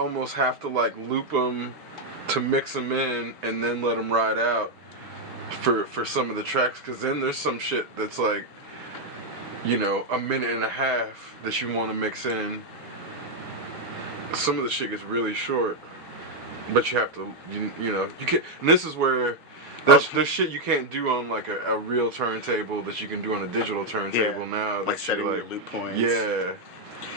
almost have to like loop them to mix them in and then let them ride out for some of the tracks, because then there's some shit that's like, you know, a minute and a half that you want to mix in. Some of the shit gets really short, but you have to, you know, you can't. And this is where there's shit you can't do on like a real turntable that you can do on a digital turntable now. Like setting your loop points. Yeah.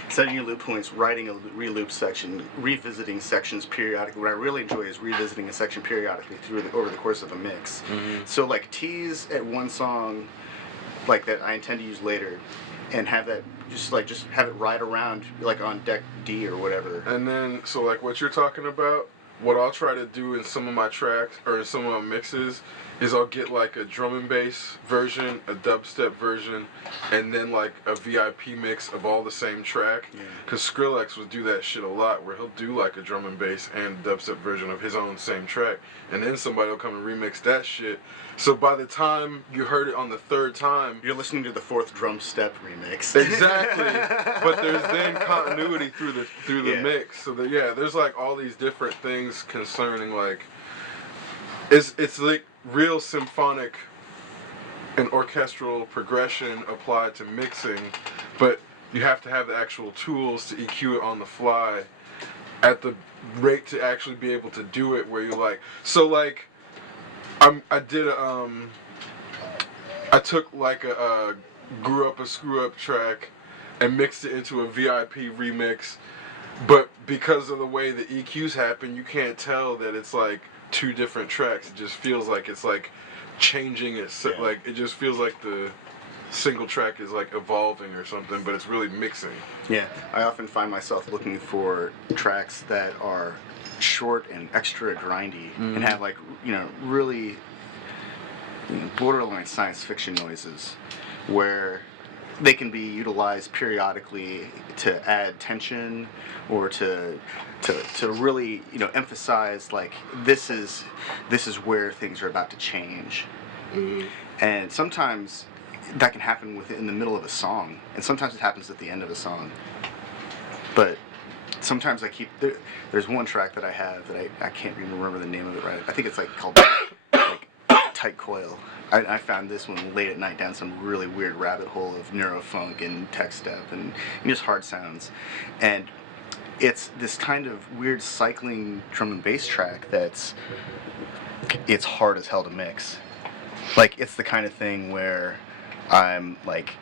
Setting your loop points, writing a re-loop section, revisiting sections periodically. What I really enjoy is revisiting a section periodically over the course of a mix. Mm-hmm. So like tease at one song, like that I intend to use later, and have that just have it ride around like on deck D or whatever. And then so like what you're talking about, what I'll try to do in some of my tracks or in some of my mixes is I'll get like a drum and bass version, a dubstep version, and then like a VIP mix of all the same track. Because Skrillex would do that shit a lot, where he'll do like a drum and bass and dubstep version of his own same track, and then somebody will come and remix that shit. So by the time you heard it on the third time, you're listening to the fourth drum step remix. Exactly. But there's then continuity through the mix. So there's like all these different things concerning like it's like real symphonic and orchestral progression applied to mixing, but you have to have the actual tools to EQ it on the fly at the rate to actually be able to do it, where you're like, so like I took like a grew up a screw up track and mixed it into a VIP remix, but because of the way the EQs happen, you can't tell that it's like two different tracks. It just feels like it's like changing it, like it just feels like the single track is like evolving or something, but it's really mixing. Yeah, I often find myself looking for tracks that are short and extra grindy and have like, you know, really borderline science fiction noises where they can be utilized periodically to add tension or to really, you know, emphasize like this is where things are about to change. And sometimes that can happen in the middle of a song, and sometimes it happens at the end of a song. But sometimes there's one track that I have that I can't even remember the name of it right. I think it's like called like Tight Coil. I found this one late at night down some really weird rabbit hole of neurofunk and tech step and just hard sounds. And it's this kind of weird cycling drum and bass track it's hard as hell to mix. Like, it's the kind of thing where I'm like,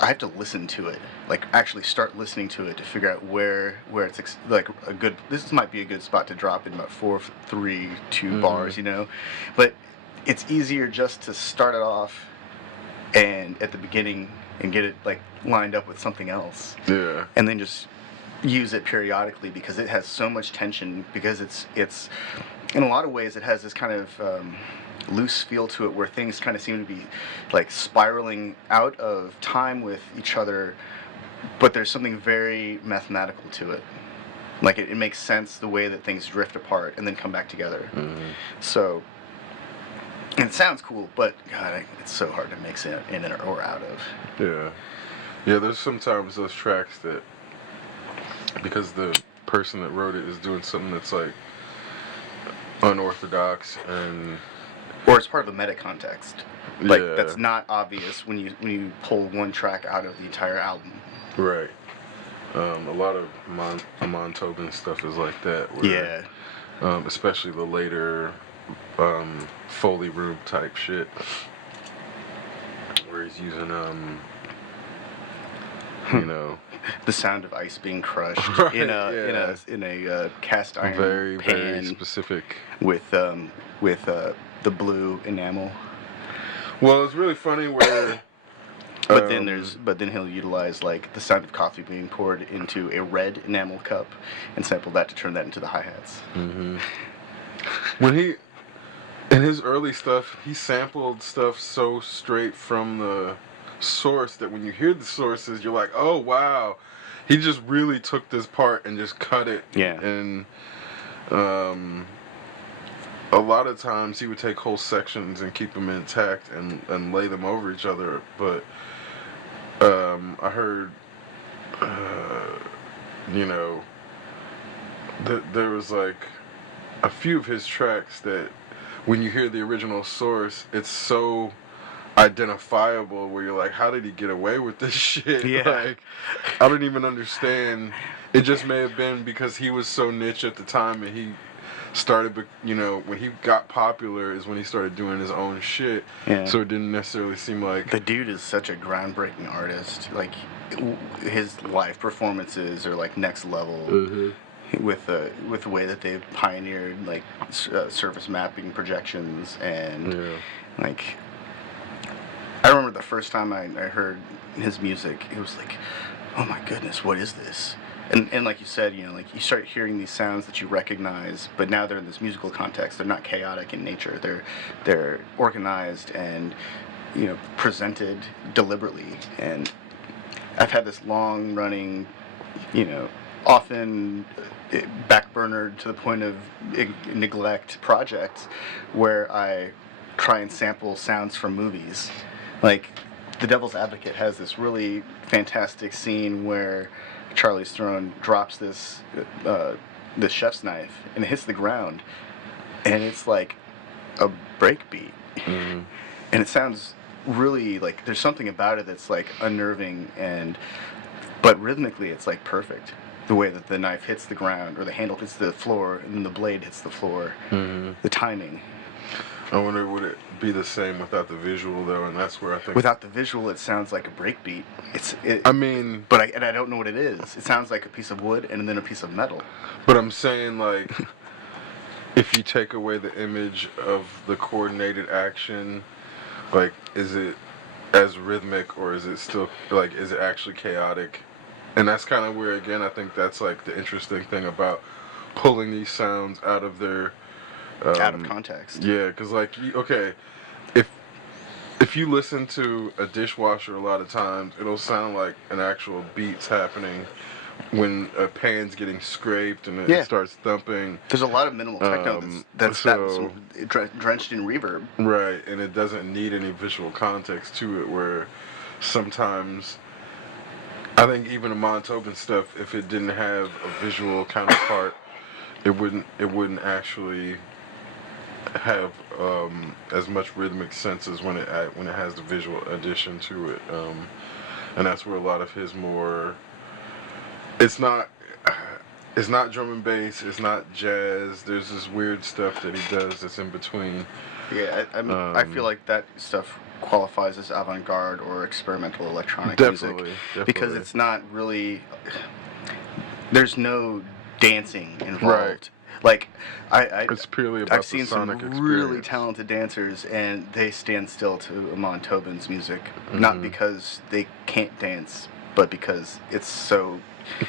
I have to listen to it, like actually start listening to it to figure out where it's like a good, this might be a good spot to drop in about 4, 3, 2 bars, you know. But it's easier just to start it off and at the beginning and get it like lined up with something else. Yeah. And then just use it periodically because it has so much tension, because it's in a lot of ways it has this kind of loose feel to it where things kind of seem to be like spiraling out of time with each other, but there's something very mathematical to it. Like it makes sense the way that things drift apart and then come back together. So, and it sounds cool, but God, it's so hard to mix in or out of. Yeah, there's sometimes those tracks that, because the person that wrote it is doing something that's like unorthodox, and or it's part of a meta context, like that's not obvious when you pull one track out of the entire album. Right. A lot of Amon Tobin stuff is like that. Where, especially the later Foley Room type shit, where he's using you know, the sound of ice being crushed right, in a cast iron very pan, specific with the blue enamel. Well, it's really funny where but then he'll utilize like the sound of coffee being poured into a red enamel cup and sample that to turn that into the hi-hats. When he, in his early stuff, he sampled stuff so straight from the source that when you hear the sources, you're like, oh wow, he just really took this part and just cut it. And a lot of times he would take whole sections and keep them intact and lay them over each other. But I heard you know, there was like a few of his tracks that when you hear the original source, it's so identifiable where you're like, how did he get away with this shit? Yeah. Like, I don't even understand. It just may have been because he was so niche at the time, and he started, when he got popular is when he started doing his own shit. Yeah. So it didn't necessarily seem like The dude is such a groundbreaking artist. Like, his live performances are like next level. Mm-hmm. With the way that they've pioneered like surface mapping projections and like I remember the first time I heard his music, it was like, oh my goodness, what is this? And like you said, like you start hearing these sounds that you recognize, but now they're in this musical context. They're not chaotic in nature. They're organized and presented deliberately. And I've had this long running, often backburnered to the point of neglect project where I try and sample sounds from movies. Like, The Devil's Advocate has this really fantastic scene where Charlize Theron drops this chef's knife and it hits the ground, and it's like a break beat. Mm-hmm. And it sounds really like there's something about it that's like unnerving, but rhythmically it's like perfect. The way that the knife hits the ground, or the handle hits the floor, and then the blade hits the floor. Mm-hmm. The timing. I wonder, would it be the same without the visual, though? And that's where I think... Without the visual, it sounds like a breakbeat. But I don't know what it is. It sounds like a piece of wood and then a piece of metal. But I'm saying, like, if you take away the image of the coordinated action, like, is it as rhythmic, or is it still, like, is it actually chaotic? And that's kind of where, again, I think that's, like, the interesting thing about pulling these sounds out of their... out of context. Yeah, because, like, okay, if you listen to a dishwasher a lot of times, it'll sound like an actual beat's happening when a pan's getting scraped and it starts thumping. There's a lot of minimal techno that's drenched in reverb. Right, and it doesn't need any visual context to it, where sometimes... I think even the Montauban stuff, if it didn't have a visual counterpart, it wouldn't actually have as much rhythmic sense as when it has the visual addition to it, and that's where a lot of his more... It's not drum and bass, it's not jazz. There's this weird stuff that he does that's in between. Yeah, I feel like that stuff qualifies as avant-garde or experimental electronic music. Definitely. Because it's not really... There's no dancing involved. Right. Like, it's purely about I've seen some really talented dancers, and they stand still to Amon Tobin's music, not because they can't dance, but because it's so...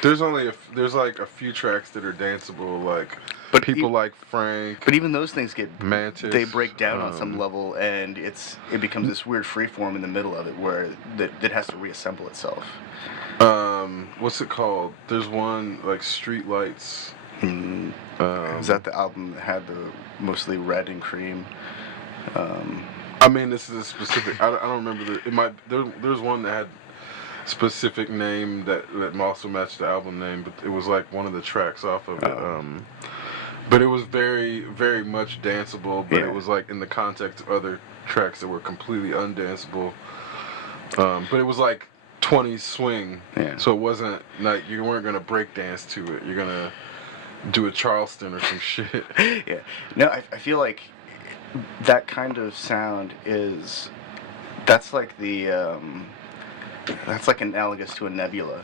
There's like a few tracks that are danceable, like people like Frank. But even those things get Mantis. They break down on some level, and it becomes this weird freeform in the middle of it where it has to reassemble itself. What's it called? There's one like Street Lights. Is that the album that had the mostly red and cream? I mean, this is a specific... I don't remember there's one that had specific name that also matched the album name, but it was like one of the tracks off of it. But it was very, very much danceable, but it was like in the context of other tracks that were completely undanceable. But it was like 20s swing, so it wasn't like you weren't gonna break dance to it. You're gonna do a Charleston or some shit. Yeah. No, I feel like that kind of sound that's like analogous to a nebula,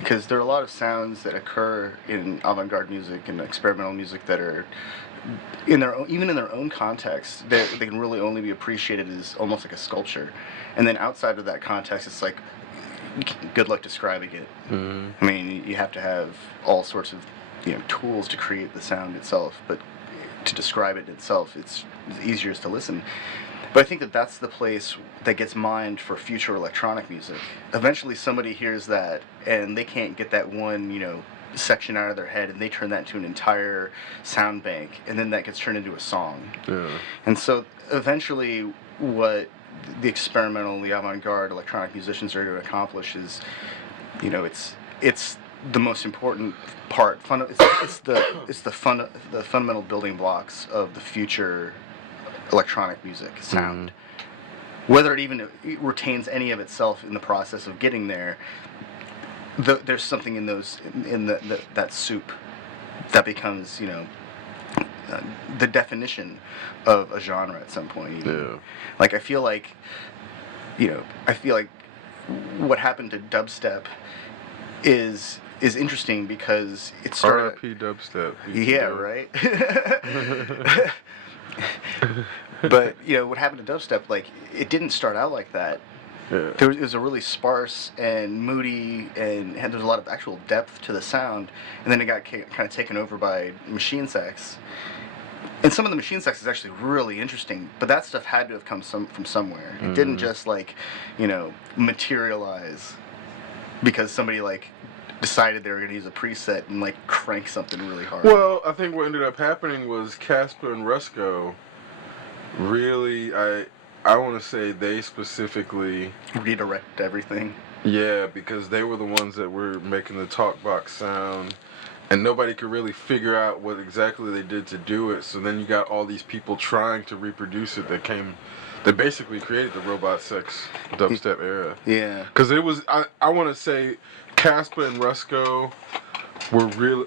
because there are a lot of sounds that occur in avant-garde music and experimental music that are even in their own context, they can really only be appreciated as almost like a sculpture, and then outside of that context, it's like good luck describing it. I mean, you have to have all sorts of tools to create the sound itself, but to describe it itself, it's easier to listen. But I think that's the place that gets mined for future electronic music. Eventually somebody hears that and they can't get that one, section out of their head, and they turn that into an entire sound bank, and then that gets turned into a song. Yeah. And so eventually what the experimental, the avant-garde electronic musicians are going to accomplish is, it's the most important part. It's the fundamental building blocks of the future electronic music sound. Whether it even retains any of itself in the process of getting there, there's something in that soup that becomes, the definition of a genre at some point. Yeah. Like I feel like what happened to dubstep is interesting because it started. R.I.P. dubstep. Yeah, right. But what happened to dubstep? Like it didn't start out like that. Yeah. It was a really sparse and moody, and there was a lot of actual depth to the sound, and then it got kind of taken over by machine sex. And some of the machine sex is actually really interesting, but that stuff had to have come from somewhere. It didn't just materialize because somebody decided they were going to use a preset and crank something really hard. Well, I think what ended up happening was Casper and Rusko really, I want to say they specifically redirect everything. Yeah, because they were the ones that were making the talk box sound, and nobody could really figure out what exactly they did to do it. So then you got all these people trying to reproduce it that basically created the robot sex dubstep era. Yeah. Because it was, I want to say, Casper and Rusko were really,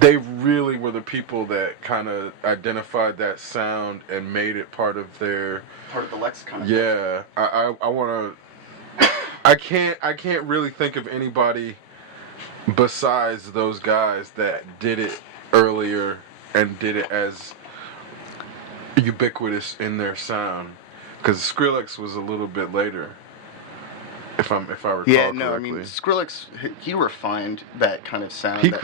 they really were the people that kind of identified that sound and made it part of their... Part of the lexicon. Yeah. I want to... I can't really think of anybody besides those guys that did it earlier and did it as ubiquitous in their sound. Because Skrillex was a little bit later. If I recall correctly. I mean Skrillex, he refined that kind of sound. He but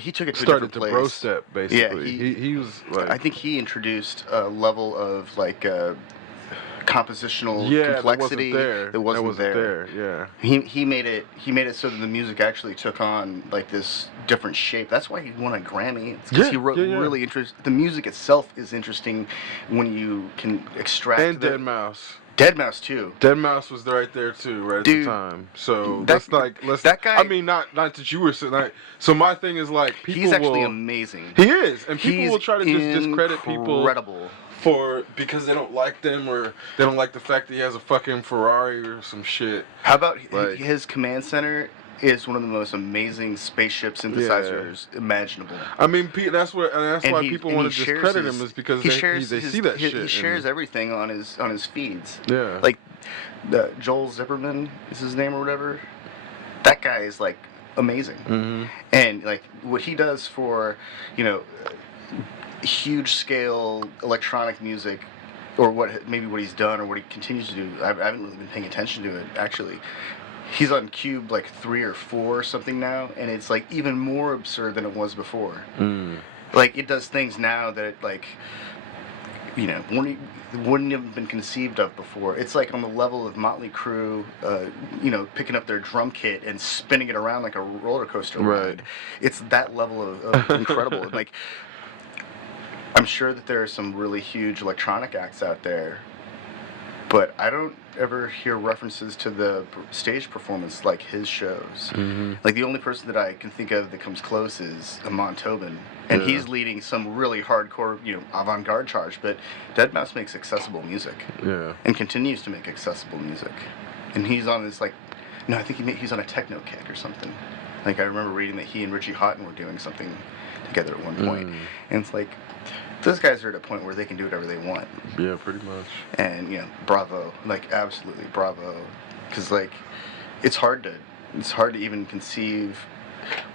he took it to started a the bro step basically. Yeah, he was I think he introduced a level of compositional complexity that wasn't there. Yeah. He made it so that the music actually took on this different shape. That's why he won a Grammy. Because he wrote really interesting. The music itself is interesting when you can extract. And Deadmau5. Deadmau5 too. Deadmau5 was right there too, right Dude, at the time. So that guy. I mean, not that you were saying. So my thing is people. He's actually amazing. He is, and people will try to just discredit people. Incredible. Because they don't like them or they don't like the fact that he has a fucking Ferrari or some shit. How about his command center? Is one of the most amazing spaceship synthesizers imaginable. I mean, that's why people want to discredit him is because they see that shit. He shares everything on his feeds. Yeah. Joel Zipperman is his name or whatever. That guy is amazing. Mm-hmm. And what he does for huge scale electronic music, or what he's done or what he continues to do. I haven't really been paying attention to it actually. He's on Cube 3 or 4 or something now, and it's even more absurd than it was before. It does things now that wouldn't have been conceived of before. It's on the level of Motley Crue, picking up their drum kit and spinning it around like a roller coaster ride. It's that level of incredible. And, I'm sure that there are some really huge electronic acts out there, but I don't ever hear references to the stage performance like his shows. Mm-hmm. The only person that I can think of that comes close is Amon Tobin, and he's leading some really hardcore, avant-garde charge. But Deadmau5 makes accessible music, and continues to make accessible music. And he's on this I think he's on a techno kick or something. I remember reading that he and Richie Houghton were doing something together at one point, and it's those guys are at a point where they can do whatever they want. Yeah, pretty much. And bravo, absolutely bravo, because it's hard to even conceive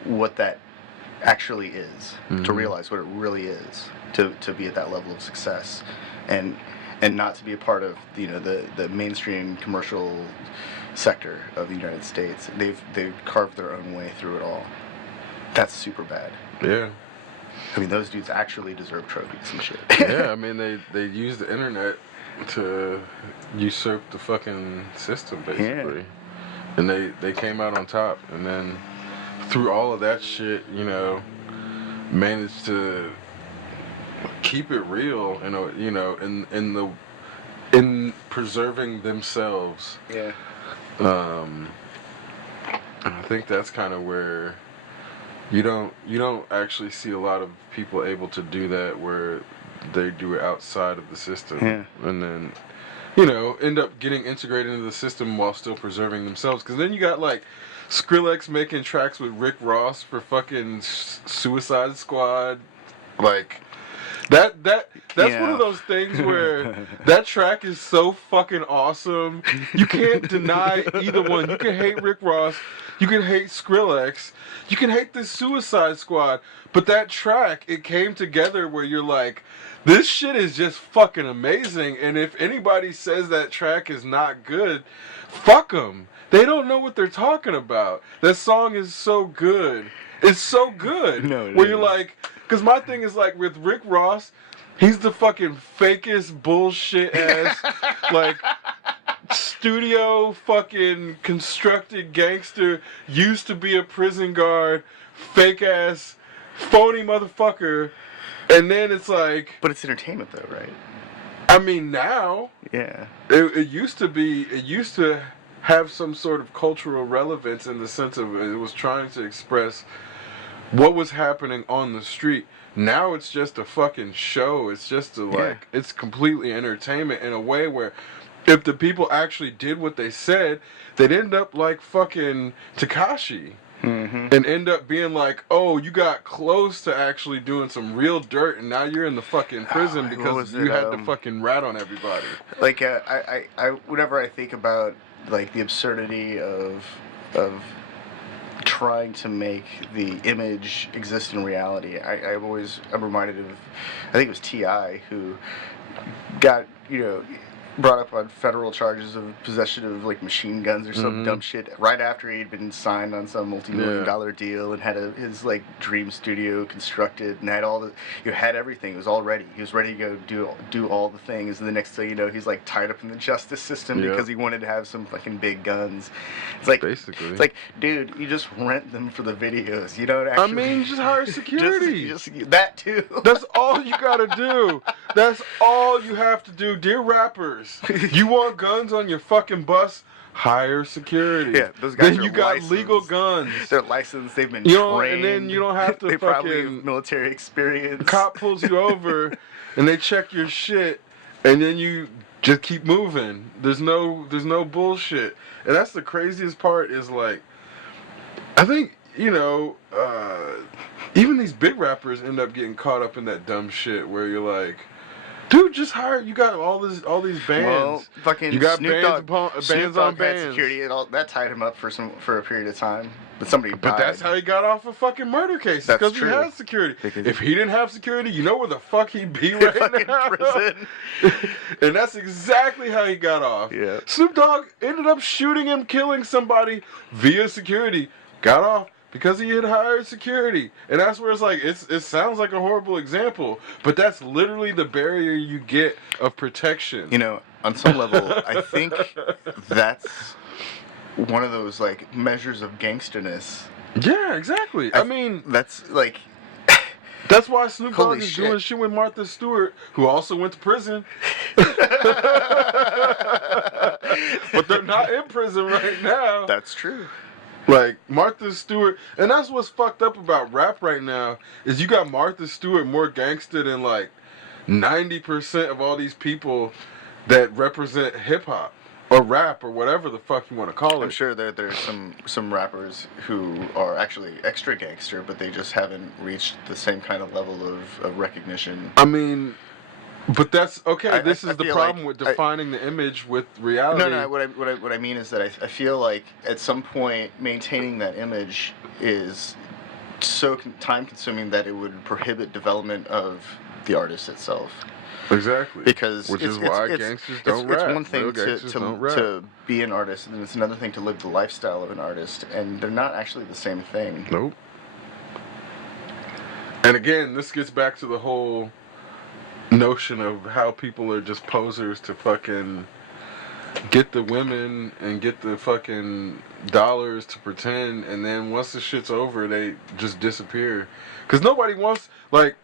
what that actually is, to realize what it really is, to be at that level of success, and not to be a part of the mainstream commercial sector of the United States. They've carved their own way through it all. That's super bad. Yeah. I mean, those dudes actually deserve trophies and shit. Yeah, I mean, they use the internet to usurp the fucking system, basically. Yeah. And they came out on top. And then through all of that shit, managed to keep it real, in preserving themselves. Yeah. And I think that's kind of where you don't actually see a lot of people able to do that where they do it outside of the system, Yeah. and then end up getting integrated into the system while still preserving themselves. Because then you got like Skrillex making tracks with Rick Ross for fucking Suicide Squad, like that's one of those things where that track is so fucking awesome. You can't deny either one. You can hate Rick Ross, you can hate Skrillex, you can hate the Suicide Squad, but that track, it came together where you're like, this shit is just fucking amazing. And if anybody says that track is not good, fuck them. They don't know what they're talking about. That song is so good. It's so good. No, it where you're is. like, because my thing is like with Rick Ross, he's the fucking fakest bullshit ass, like, studio fucking constructed gangster, used to be a prison guard, fake ass, phony motherfucker. And then it's like, But it's entertainment, though, right? I mean, now Yeah. it used to have some sort of cultural relevance in the sense of it was trying to express what was happening on the street. Now it's just a fucking show. It's just it's completely entertainment in a way where if the people actually did what they said, they'd end up like fucking Tekashi. Mm-hmm. And end up being like, oh, you got close to actually doing some real dirt, and now you're in the fucking prison because you had to fucking rat on everybody. Like, I whenever I think about like the absurdity of trying to make the image exist in reality, I'm reminded of, I think it was T.I. who got brought up on federal charges of possession of like machine guns or some dumb shit right after he'd been signed on some multi-million-dollar deal and had his like dream studio constructed and had all the had everything. It was all ready. He was ready to go do all the things, and the next thing you know, he's like tied up in the justice system because he wanted to have some fucking big guns. It's like, basically, it's like, dude, you just rent them for the videos. You don't actually. I mean, just hire security. just that too. That's all you gotta do. That's all you have to do, dear rappers. You want guns on your fucking bus? Hire security. Yeah, those guys then are you got licensed. legal guns. They're licensed. They've been trained. And then you don't have to they probably have fucking military experience. The cop pulls you over, and they check your shit, and then you just keep moving. There's no bullshit, and that's the craziest part. Is like, I think even these big rappers end up getting caught up in that dumb shit where you're like, dude, just hire. You got all these bands. Well, fucking you got Snoop bands Dogg, bands Snoop on Dogg had bands. security and all that tied him up for a period of time. But somebody died. But that's how he got off a fucking murder case. That's because he true. had security. Because if he didn't have security, you know where the fuck he'd be right fucking now. prison. And that's exactly how he got off. Yeah. Snoop Dogg ended up shooting him, killing somebody via security. Got off because he had hired security. And that's where it's like, it sounds like a horrible example, but that's literally the barrier you get of protection. On some level, I think that's one of those like measures of gangsterness. Yeah, exactly. I mean, that's like. That's why Snoop Holy Dogg is shit. doing shit with Martha Stewart, who also went to prison. But they're not in prison right now. That's true. Like, Martha Stewart, and that's what's fucked up about rap right now, is you got Martha Stewart more gangster than like 90% of all these people that represent hip-hop or rap or whatever the fuck you want to call it. I'm sure there's some rappers who are actually extra gangster, but they just haven't reached the same kind of level of recognition. I mean, but that's okay. This I is the feel problem like with defining the image with reality. No. What I mean is that I feel like at some point maintaining that image is so time consuming that it would prohibit development of the artist itself. Exactly. Because which is why gangsters don't rap. It's one thing don't rap. to be an artist, and it's another thing to live the lifestyle of an artist, and they're not actually the same thing. Nope. And again, this gets back to the whole notion of how people are just posers to fucking get the women and get the fucking dollars to pretend, and then once the shit's over, they just disappear. Because nobody wants, like,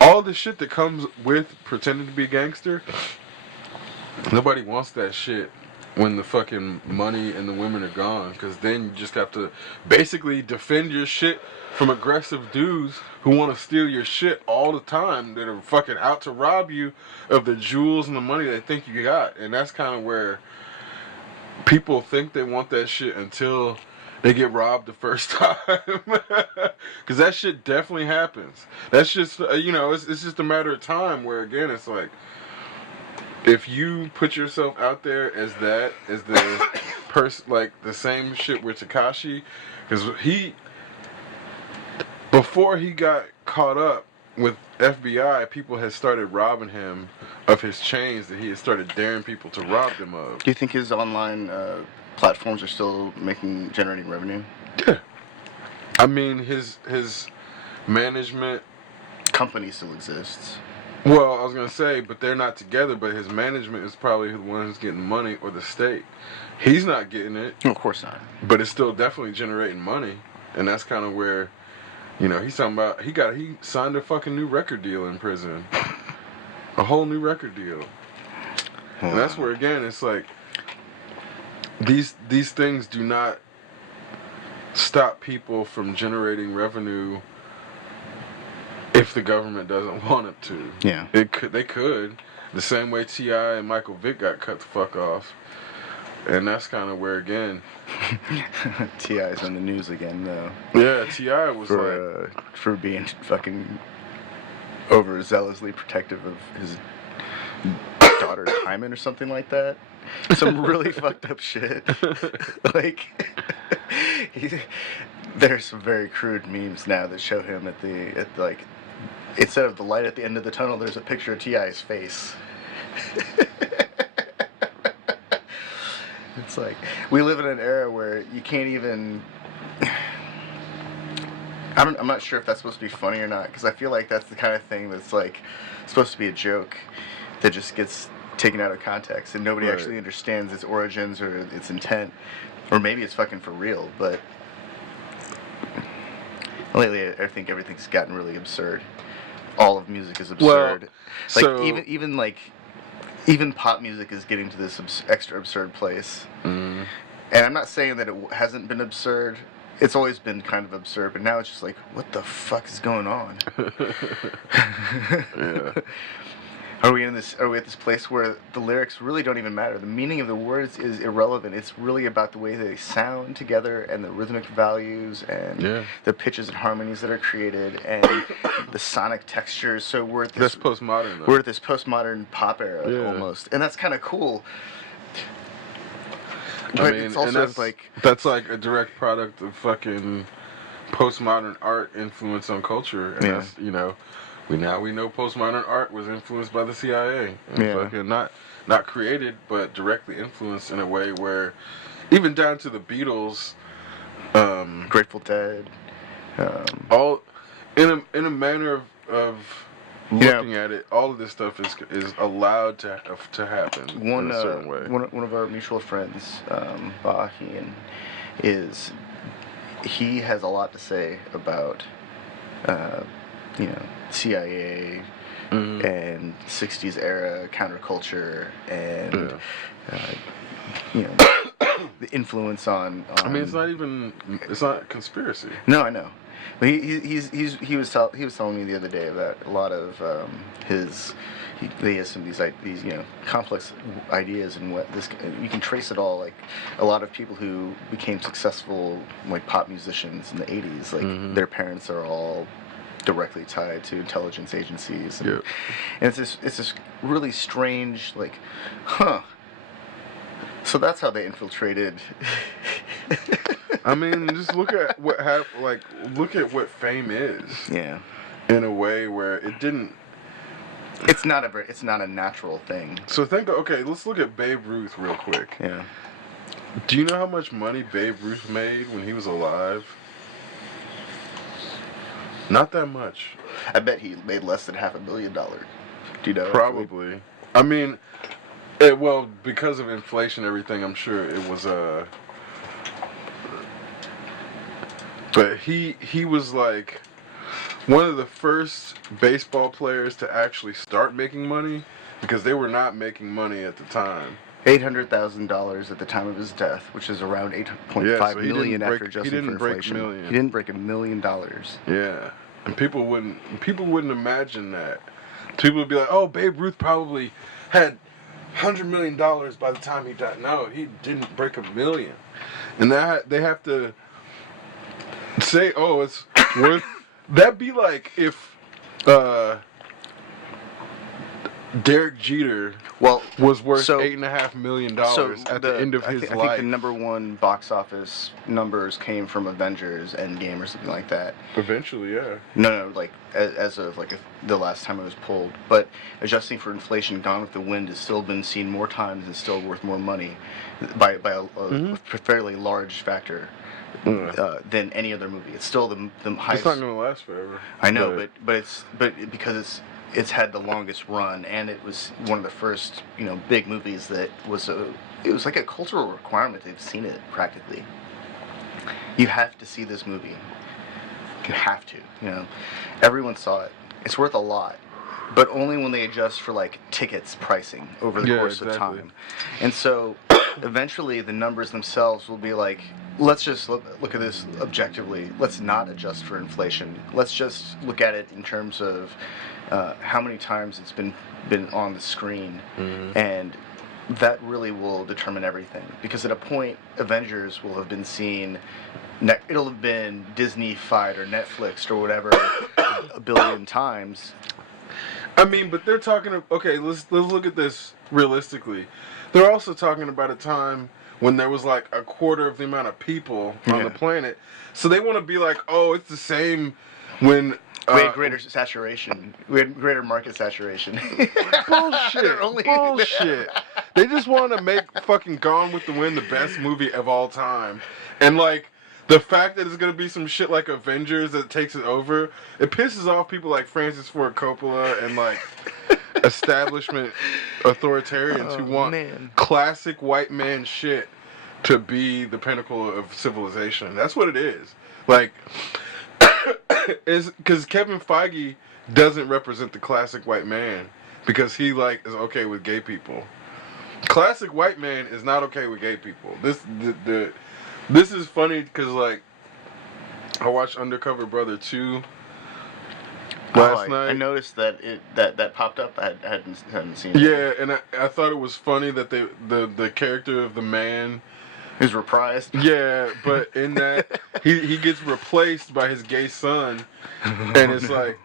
all the shit that comes with pretending to be a gangster, nobody wants that shit. when the fucking money and the women are gone, because then you just have to basically defend your shit from aggressive dudes who want to steal your shit all the time, that are fucking out to rob you of the jewels and the money they think you got. And that's kind of where people think they want that shit until they get robbed the first time. Because that shit definitely happens. That's just, it's just a matter of time where, again, it's like, if you put yourself out there as the person, like the same shit with Tekashi, because before he got caught up with FBI, people had started robbing him of his chains that he had started daring people to rob them of. Do you think his online platforms are still generating revenue? Yeah. I mean, his management company still exists. Well, I was going to say, but they're not together, but his management is probably the one who's getting money, or the state. He's not getting it. No, of course not. But it's still definitely generating money. And that's kind of where, he's talking about, he signed a fucking new record deal in prison. A whole new record deal. And that's where, again, it's like, these things do not stop people from generating revenue if the government doesn't want it to. Yeah. They could. The same way T.I. and Michael Vick got cut the fuck off. And that's kind of where, again... T.I.'s on the news again, though. Yeah, T.I. was for being fucking overzealously protective of his daughter Hyman or something like that. Some really fucked up shit. Like... There's some very crude memes now that show him at the instead of the light at the end of the tunnel, there's a picture of T.I.'s face. It's like, we live in an era where you can't even... I'm not sure if that's supposed to be funny or not, because I feel like that's the kind of thing that's like supposed to be a joke that just gets taken out of context and nobody actually understands its origins or its intent. Or maybe it's fucking for real, but lately I think everything's gotten really absurd. All of music is absurd. Well, even pop music is getting to this extra absurd place. Mm. And I'm not saying that it hasn't been absurd. It's always been kind of absurd, but now it's just like, what the fuck is going on? Yeah. Are we at this place where the lyrics really don't even matter? The meaning of the words is irrelevant. It's really about the way they sound together and the rhythmic values and the pitches and harmonies that are created and the sonic textures. So we're at this postmodern, though. We're at this postmodern pop era almost, and that's kind of cool. But it's also that's like a direct product of fucking postmodern art influence on culture, and that's, we know postmodern art was influenced by the CIA. And fucking not created, but directly influenced in a way where, even down to the Beatles, Grateful Dead, all in a manner of looking at it, all of this stuff is allowed to happen in a certain way. One of our mutual friends, Bahian, he has a lot to say about CIA and 60s era counterculture and the influence on I mean, it's not conspiracy. No, I know. But he was telling me the other day that a lot of he has some of these complex ideas, and what this you can trace it all, like a lot of people who became successful like pop musicians in the 80s, like their parents are all directly tied to intelligence agencies, and it's this really strange, like, so that's how they infiltrated. I mean, just look at look at what fame is. Yeah. In a way where it didn't. It's not a natural thing. So let's look at Babe Ruth real quick. Yeah. Do you know how much money Babe Ruth made when he was alive? Not that much. I bet he made less than $500 million. Do you know? Probably. I mean, because of inflation and everything, I'm sure it was but he was like one of the first baseball players to actually start making money, because they were not making money at the time. $800,000 at the time of his death, which is around 8.5 million after adjusting for inflation. He didn't break $1 million. Yeah, and people wouldn't imagine that. People would be like, "Oh, Babe Ruth probably had $100 million by the time he died." No, he didn't break $1 million, and that they have to say, "Oh, it's worth." That'd be like if Derek Jeter was worth $8.5 million at the end of his life. I think the number one box office numbers came from Avengers Endgame or something like that. Eventually, yeah. No, like as of like the last time it was pulled. But adjusting for inflation, Gone with the Wind has still been seen more times and still worth more money by a fairly large factor. Than any other movie. It's still the highest. It's not going to last forever. I know, but because it's had the longest run, and it was one of the first big movies that was it was like a cultural requirement. They've seen it practically. You have to see this movie. You have to. Everyone saw it. It's worth a lot, but only when they adjust for like tickets pricing over the course of time. And so eventually the numbers themselves will be like, let's just look at this objectively. Let's not adjust for inflation. Let's just look at it in terms of how many times it's been on the screen, and that really will determine everything. Because at a point, Avengers will have been seen. It'll have been Disney-fied or Netflixed or whatever a billion times. I mean, but they're talking. Okay, let's look at this realistically. They're also talking about a time when there was like a quarter of the amount of people on the planet. So they want to be like, oh, it's the same when... we had greater saturation. We had greater market saturation. Bullshit. Bullshit. They just want to make fucking Gone with the Wind the best movie of all time. And like, the fact that it's going to be some shit like Avengers that takes it over, it pisses off people like Francis Ford Coppola and like... establishment authoritarians who want classic white man shit to be the pinnacle of civilization. That's what it is. Like, is because Kevin Feige doesn't represent the classic white man because he like is okay with gay people. Classic white man is not okay with gay people. This is funny because like I watched Undercover Brother 2 last night. I noticed that that popped up. I hadn't seen it. Yeah, and I thought it was funny that the character of the man is reprised. Yeah, but in that he gets replaced by his gay son, and it's like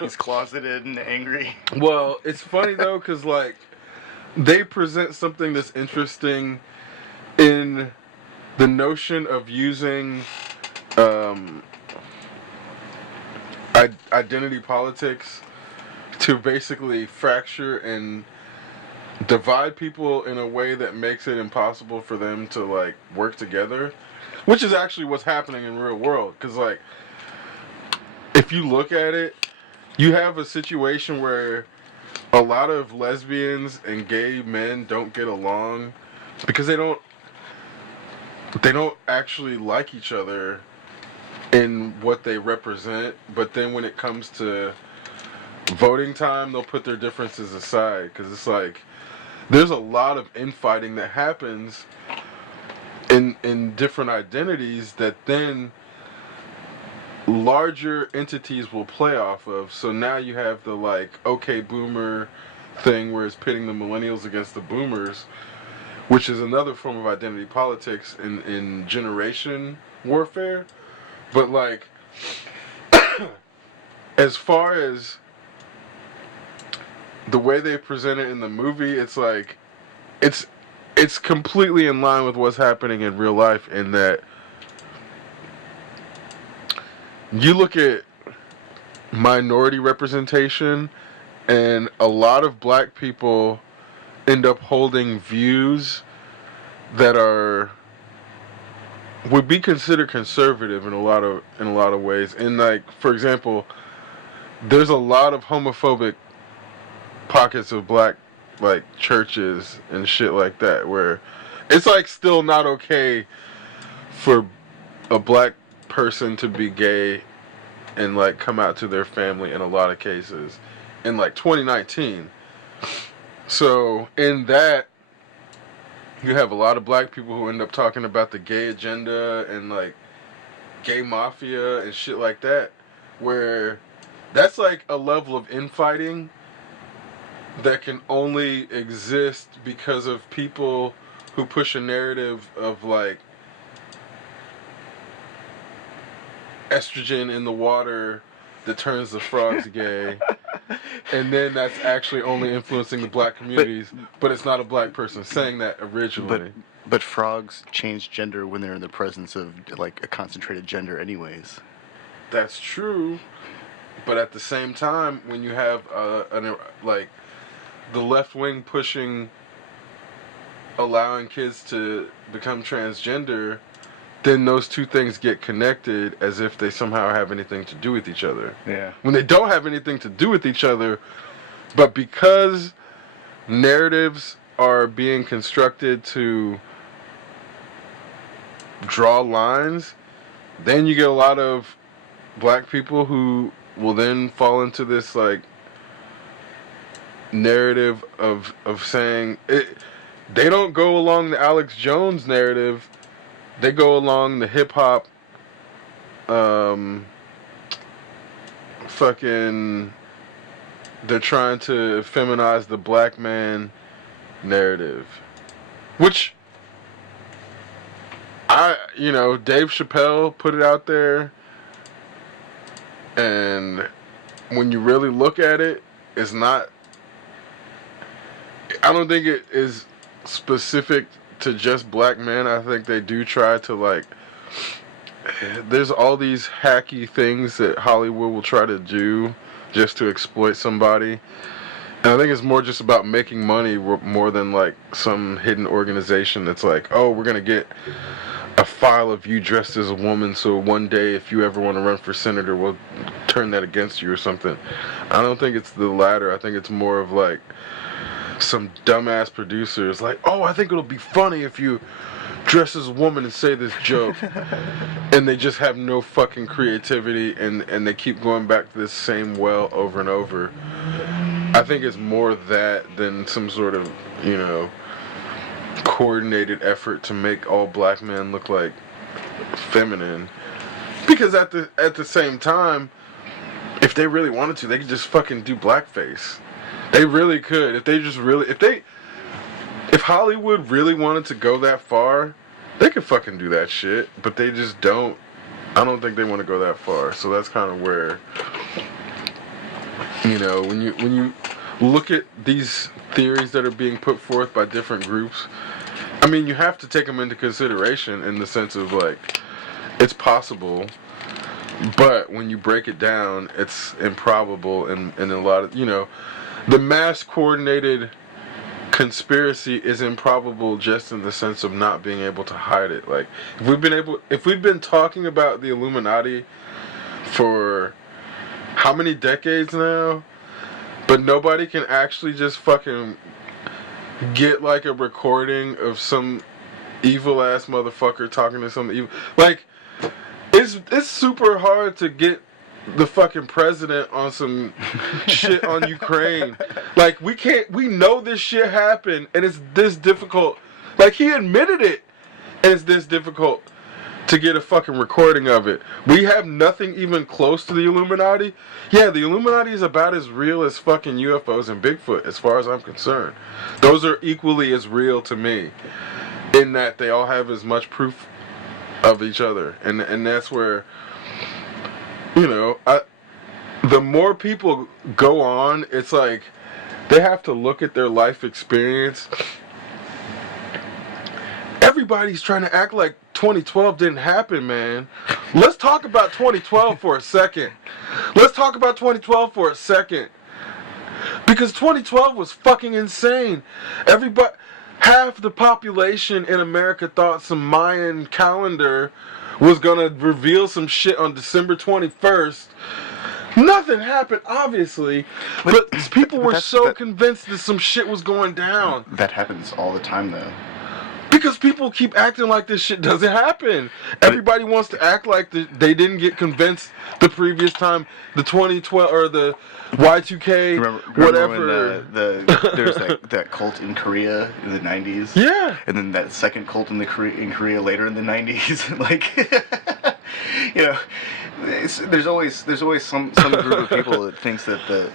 he's closeted and angry. Well, it's funny though because like they present something that's interesting in the notion of using identity politics to basically fracture and divide people in a way that makes it impossible for them to like work together, which is actually what's happening in real world. Because like if you look at it, you have a situation where a lot of lesbians and gay men don't get along because they don't actually like each other in what they represent, but then when it comes to voting time, they'll put their differences aside because it's like there's a lot of infighting that happens in different identities that then larger entities will play off of. So now you have the like okay boomer thing where it's pitting the millennials against the boomers, which is another form of identity politics in generation warfare. But like as far as the way they present it in the movie, it's like it's completely in line with what's happening in real life in that you look at minority representation and a lot of black people end up holding views that would be considered conservative in a lot of ways. And like, for example, there's a lot of homophobic pockets of black like churches and shit like that where it's like still not okay for a black person to be gay and like come out to their family in a lot of cases in like 2019. So in that you have a lot of black people who end up talking about the gay agenda and like gay mafia and shit like that, where that's like a level of infighting that can only exist because of people who push a narrative of like estrogen in the water that turns the frogs gay. And then that's actually only influencing the black communities, but it's not a black person saying that originally. But frogs change gender when they're in the presence of like a concentrated gender anyways. That's true, but at the same time, when you have like the left wing pushing, allowing kids to become transgender, then those two things get connected as if they somehow have anything to do with each other. Yeah. When they don't have anything to do with each other, but because narratives are being constructed to draw lines, then you get a lot of black people who will then fall into this like narrative of saying it. They don't go along the Alex Jones narrative. They go along the hip hop fucking, they're trying to feminize the black man narrative. Which Dave Chappelle put it out there, and when you really look at it, it's not, I don't think it is specific to just black men. I think they do try to like, there's all these hacky things that Hollywood will try to do just to exploit somebody. And I think it's more just about making money more than like some hidden organization that's like, oh, we're going to get a file of you dressed as a woman, so one day if you ever want to run for senator, we'll turn that against you or something. I don't think it's the latter. I think it's more of like some dumbass producers like, oh, I think it'll be funny if you dress as a woman and say this joke. And they just have no fucking creativity, and they keep going back to this same well over and over. I think it's more that than some sort of, coordinated effort to make all black men look like feminine. Because at the same time, if they really wanted to, they could just fucking do blackface. They really could. If Hollywood really wanted to go that far, they could fucking do that shit. But they just don't. I don't think they want to go that far. So that's kind of where, when you look at these theories that are being put forth by different groups, I mean, you have to take them into consideration in the sense of like, it's possible, but when you break it down, it's improbable, and a lot of, the mass coordinated conspiracy is improbable just in the sense of not being able to hide it. Like, if we've been talking about the Illuminati for how many decades now, but nobody can actually just fucking get like a recording of some evil ass motherfucker talking to some evil, like, it's super hard to get the fucking president on some shit on Ukraine. Like, we know this shit happened, and it's this difficult. Like, he admitted it, and it's this difficult to get a fucking recording of it. We have nothing even close to the Illuminati. Yeah, the Illuminati is about as real as fucking UFOs and Bigfoot, as far as I'm concerned. Those are equally as real to me, in that they all have as much proof of each other. And that's where, the more people go on, it's like they have to look at their life experience. Everybody's trying to act like 2012 didn't happen, man. Let's talk about 2012 for a second. Because 2012 was fucking insane. Half the population in America thought some Mayan calendar was gonna reveal some shit on December 21st. Nothing happened, obviously, but people were so convinced that some shit was going down. That happens all the time, though. Because people keep acting like this shit doesn't happen. Everybody wants to act like they didn't get convinced the previous time, the 2012 or the Y2K, Remember whatever. when there's that cult in Korea in the 90s? Yeah. And then that second cult in Korea later in the 90s. Like, you know, there's always some group of people that thinks that the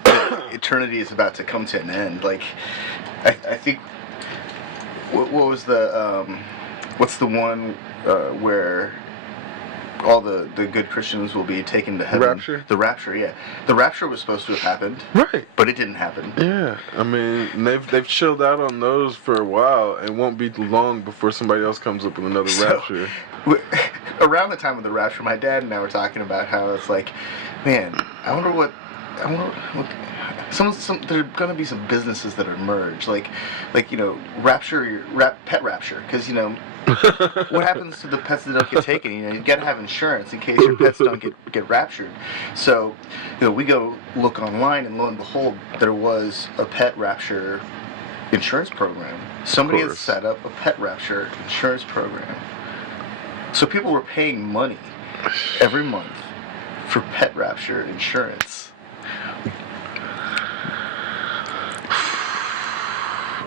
eternity is about to come to an end. Like, I think what was the what's the one where all the good Christians will be taken to heaven? Rapture? The rapture, yeah. The rapture was supposed to have happened. Right. But it didn't happen. Yeah. I mean, they've chilled out on those for a while. It won't be long before somebody else comes up with another rapture. Around the time of the rapture, my dad and I were talking about how it's like, man, I wonder what some there are gonna be some businesses that are merged, like you know, pet rapture, because you know. What happens to the pets that don't get taken? You know, you gotta have insurance in case your pets don't get raptured. So, you know, we go look online, and lo and behold, there was a pet rapture insurance program. Somebody had set up a pet rapture insurance program. So people were paying money every month for pet rapture insurance.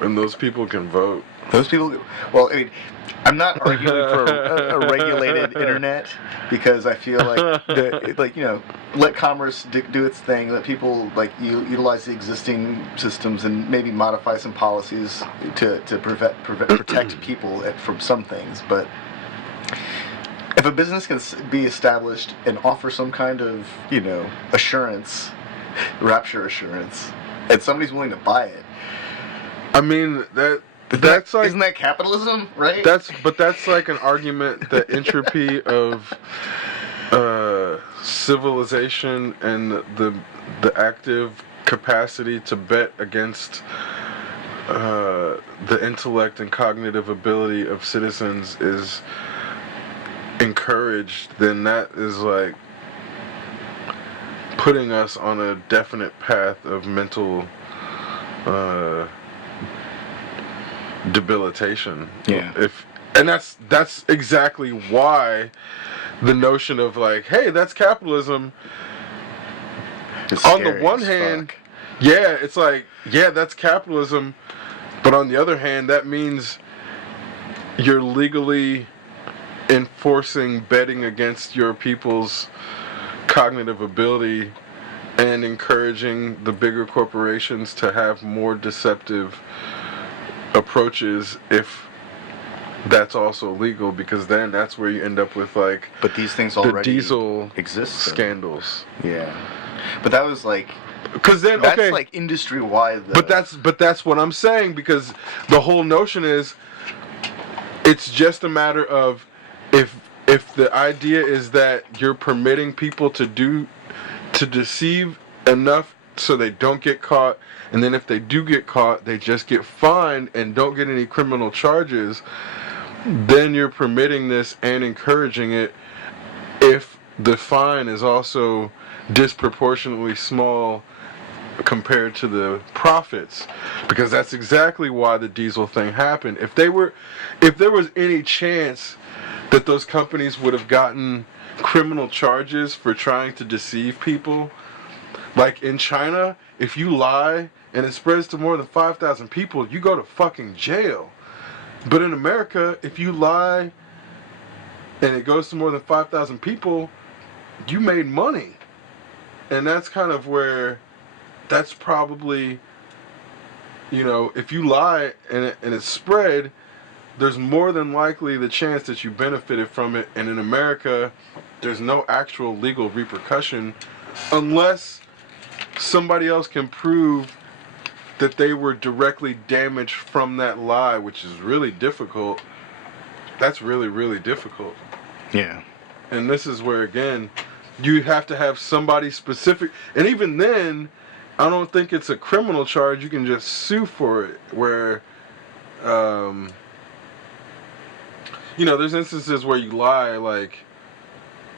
And those people can vote. Those people, well, I mean, I'm not arguing for a regulated internet, because I feel like, you know, let commerce do its thing. Let people utilize the existing systems and maybe modify some policies to protect people from some things. But if a business can be established and offer some kind of, you know, assurance, rapture assurance, and somebody's willing to buy it, I mean that's like, isn't that capitalism, right? That's like an argument that entropy of civilization and the active capacity to bet against the intellect and cognitive ability of citizens is encouraged, then that is like putting us on a definite path of mental debilitation. Yeah. And that's exactly why the notion of like, hey, that's capitalism. It's on the one hand, yeah, it's like, yeah, that's capitalism, but on the other hand, that means you're legally enforcing betting against your people's cognitive ability and encouraging the bigger corporations to have more deceptive approaches, if that's also legal, because then that's where you end up with like, but these things the already diesel exist, scandals. Yeah, but that was like, because then that's like industry wide. But that's what I'm saying, because the whole notion is it's just a matter of if the idea is that you're permitting people to deceive enough so they don't get caught, and then if they do get caught, they just get fined and don't get any criminal charges, then you're permitting this and encouraging it if the fine is also disproportionately small compared to the profits, because that's exactly why the diesel thing happened. If there was any chance that those companies would have gotten criminal charges for trying to deceive people, like in China, if you lie and it spreads to more than 5,000 people, you go to fucking jail. But in America, if you lie and it goes to more than 5,000 people, you made money. And that's kind of where, that's probably, you know, if you lie and it's spread, there's more than likely the chance that you benefited from it. And in America, there's no actual legal repercussion unless somebody else can prove that they were directly damaged from that lie, which is really difficult. That's really, really difficult. Yeah. And this is where, again, you have to have somebody specific. And even then, I don't think it's a criminal charge. You can just sue for it. Where, you know, there's instances where you lie, like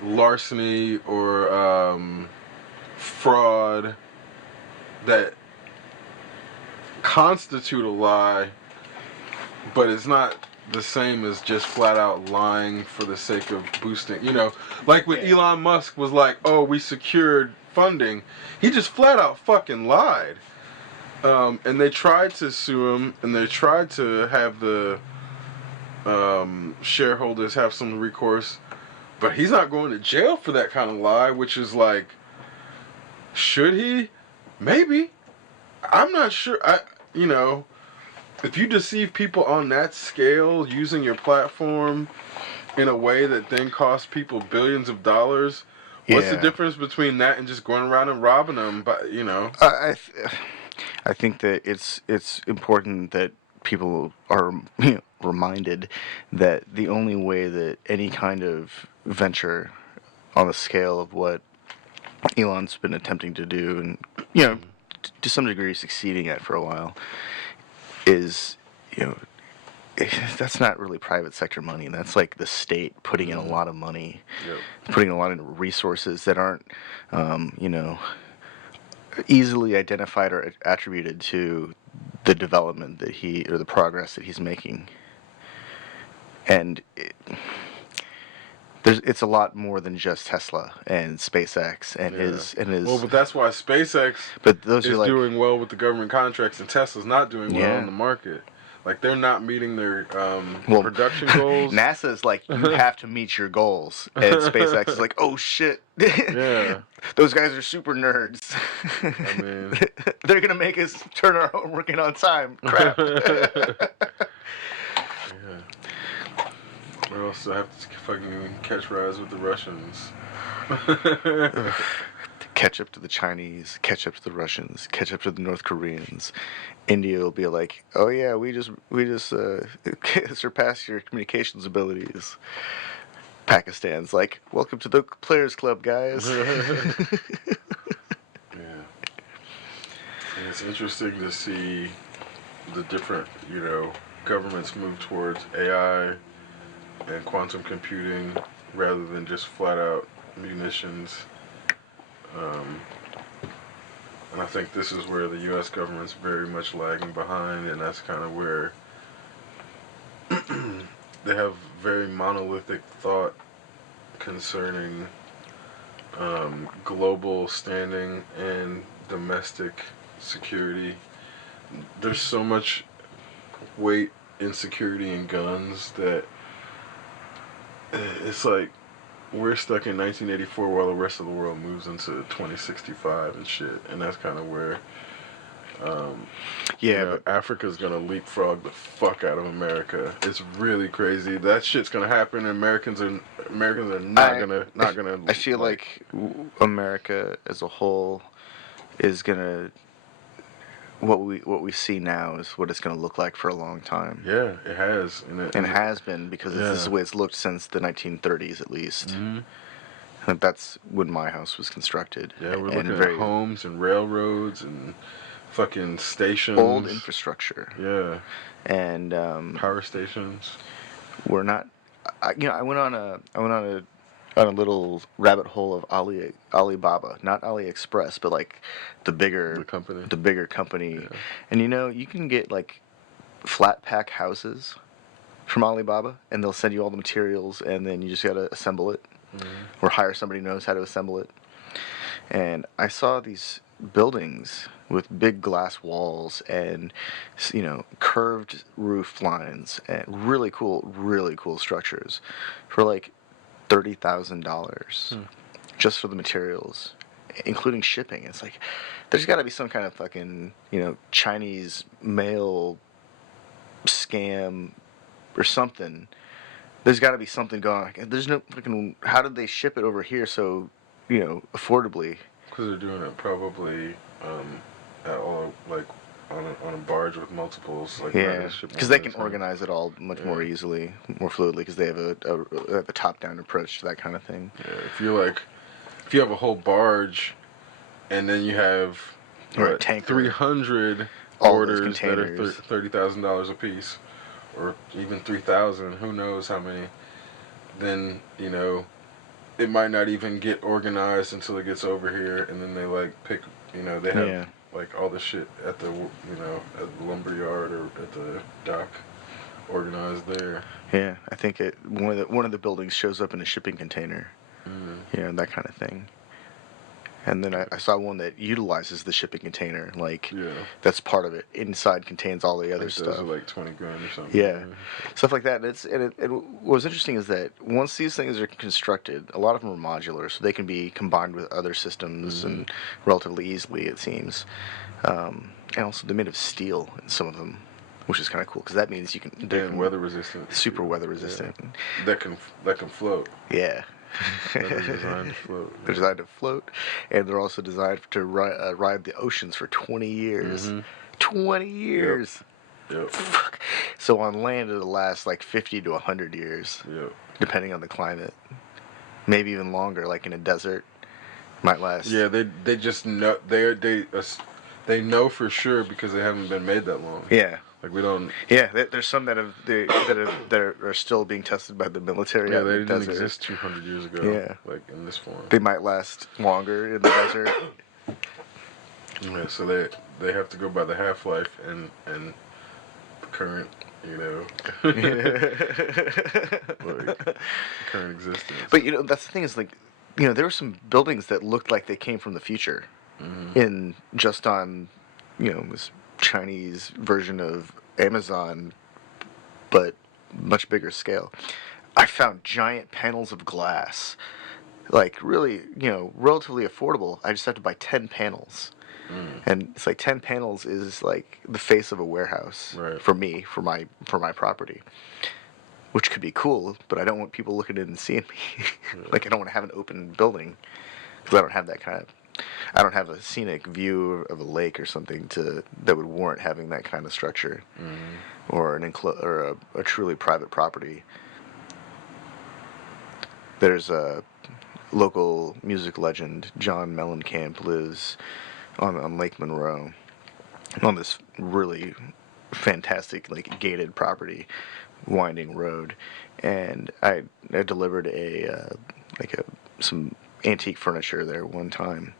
larceny or fraud, that constitute a lie, but it's not the same as just flat out lying for the sake of boosting. You know, like when Elon Musk was like, "Oh, we secured funding," he just flat out fucking lied. And they tried to sue him, and they tried to have the shareholders have some recourse, but he's not going to jail for that kind of lie. Which is like, should he? Maybe. I'm not sure. You know, if you deceive people on that scale using your platform in a way that then costs people billions of dollars, what's the difference between that and just going around and robbing them? But you know, I think that it's important that people are reminded that the only way that any kind of venture on the scale of what Elon's been attempting to do, and to some degree succeeding at for a while, is that's not really private sector money. That's like the state putting in a lot of money, putting a lot of resources that aren't easily identified or attributed to the development that or the progress that he's making. And it's a lot more than just Tesla and SpaceX and his. Well, but that's why SpaceX is doing well with the government contracts, and Tesla's not doing well in the market. Like, they're not meeting their production goals. NASA's like, you have to meet your goals. And SpaceX is like, oh, shit. Yeah. Those guys are super nerds. I mean... They're going to make us turn our homework in on time. Crap. We also have to fucking catch rides with the Russians. Catch up to the Chinese, catch up to the Russians, catch up to the North Koreans. India will be like, oh yeah, we just surpassed your communications abilities. Pakistan's like, welcome to the Players Club, guys. Yeah. And it's interesting to see the different, governments move towards AI and quantum computing rather than just flat out munitions. And I think this is where the U.S. government's very much lagging behind, and that's kind of where they have very monolithic thought concerning global standing and domestic security. There's so much weight in security and guns that it's like we're stuck in 1984 while the rest of the world moves into 2065 and shit, and that's kind of where Africa's gonna leapfrog the fuck out of America. It's really crazy. That shit's gonna happen, and Americans are not gonna. I feel like America as a whole is gonna. What we see now is what it's going to look like for a long time. Yeah, it has. And it has been, because this is the way it's looked since the 1930s at least. Mm-hmm. And that's when my house was constructed. Yeah, we're looking at homes and railroads and fucking stations. Old infrastructure. Yeah. And power stations. We're not. I went on a little rabbit hole of Alibaba, not AliExpress, but like the bigger company. Yeah. And you can get like flat pack houses from Alibaba, and they'll send you all the materials, and then you just gotta assemble it, or hire somebody who knows how to assemble it. And I saw these buildings with big glass walls and curved roof lines and really cool structures for like $30,000 just for the materials, including shipping. It's like, there's got to be some kind of fucking Chinese mail scam or something. There's got to be something going on. There's no fucking. How did they ship it over here so affordably? Because they're doing it probably at all, like on a barge with multiples. Like, because they can organize it all much more easily, more fluidly, because they have a top-down approach to that kind of thing. Yeah, if you have a whole barge, and then you have 300 orders that are $30,000 a piece, or even 3,000, who knows how many, then it might not even get organized until it gets over here, and then they pick. They have all the shit at the at the lumber yard or at the dock organized there. Yeah, I think one of the buildings shows up in a shipping container. Mm. You know, that kind of thing. And then I saw one that utilizes the shipping container, like Yeah. that's part of it. Inside contains all the other Like stuff. those are like 20 grand or something. Yeah, stuff like that. And what was interesting is that once these things are constructed, a lot of them are modular, so they can be combined with other systems and relatively easily, it seems. And also, they're made of steel in some of them, which is kind of cool because that means you can. And weather resistant. Super weather resistant. Yeah. That can float. Yeah. They're designed to float. They're designed to float, and they're also designed to ride the oceans for 20 years. 20 years. Yep. Fuck. So on land it'll last like 50 to 100 years. Yep. Depending on the climate. Maybe even longer, like in a desert. Might last. Yeah, they just know they know for sure because they haven't been made that long. Yeah. Like we don't. Yeah, there's some that are still being tested by the military. Yeah, out they in the didn't desert. exist 200 years ago. Yeah. Like in this form. They might last longer in the desert. Yeah, so they have to go by the half-life and the current, you know, like current existence. But you know, that's the thing is like, you know, there were some buildings that looked like they came from the future, in just on, you know, this Chinese version of Amazon, but much bigger scale. I found giant panels of glass, like really, you know, relatively affordable. I just have to buy 10 panels. And it's like 10 panels is like the face of a warehouse for me, for my property, which could be cool, but I don't want people looking in and seeing me. Like I don't want to have an open building because I don't have that kind of. I don't have a scenic view of a lake or something that would warrant having that kind of structure, or a truly private property. There's a local music legend, John Mellencamp, lives on Lake Monroe, on this really fantastic like gated property, winding road, and I delivered some antique furniture there one time.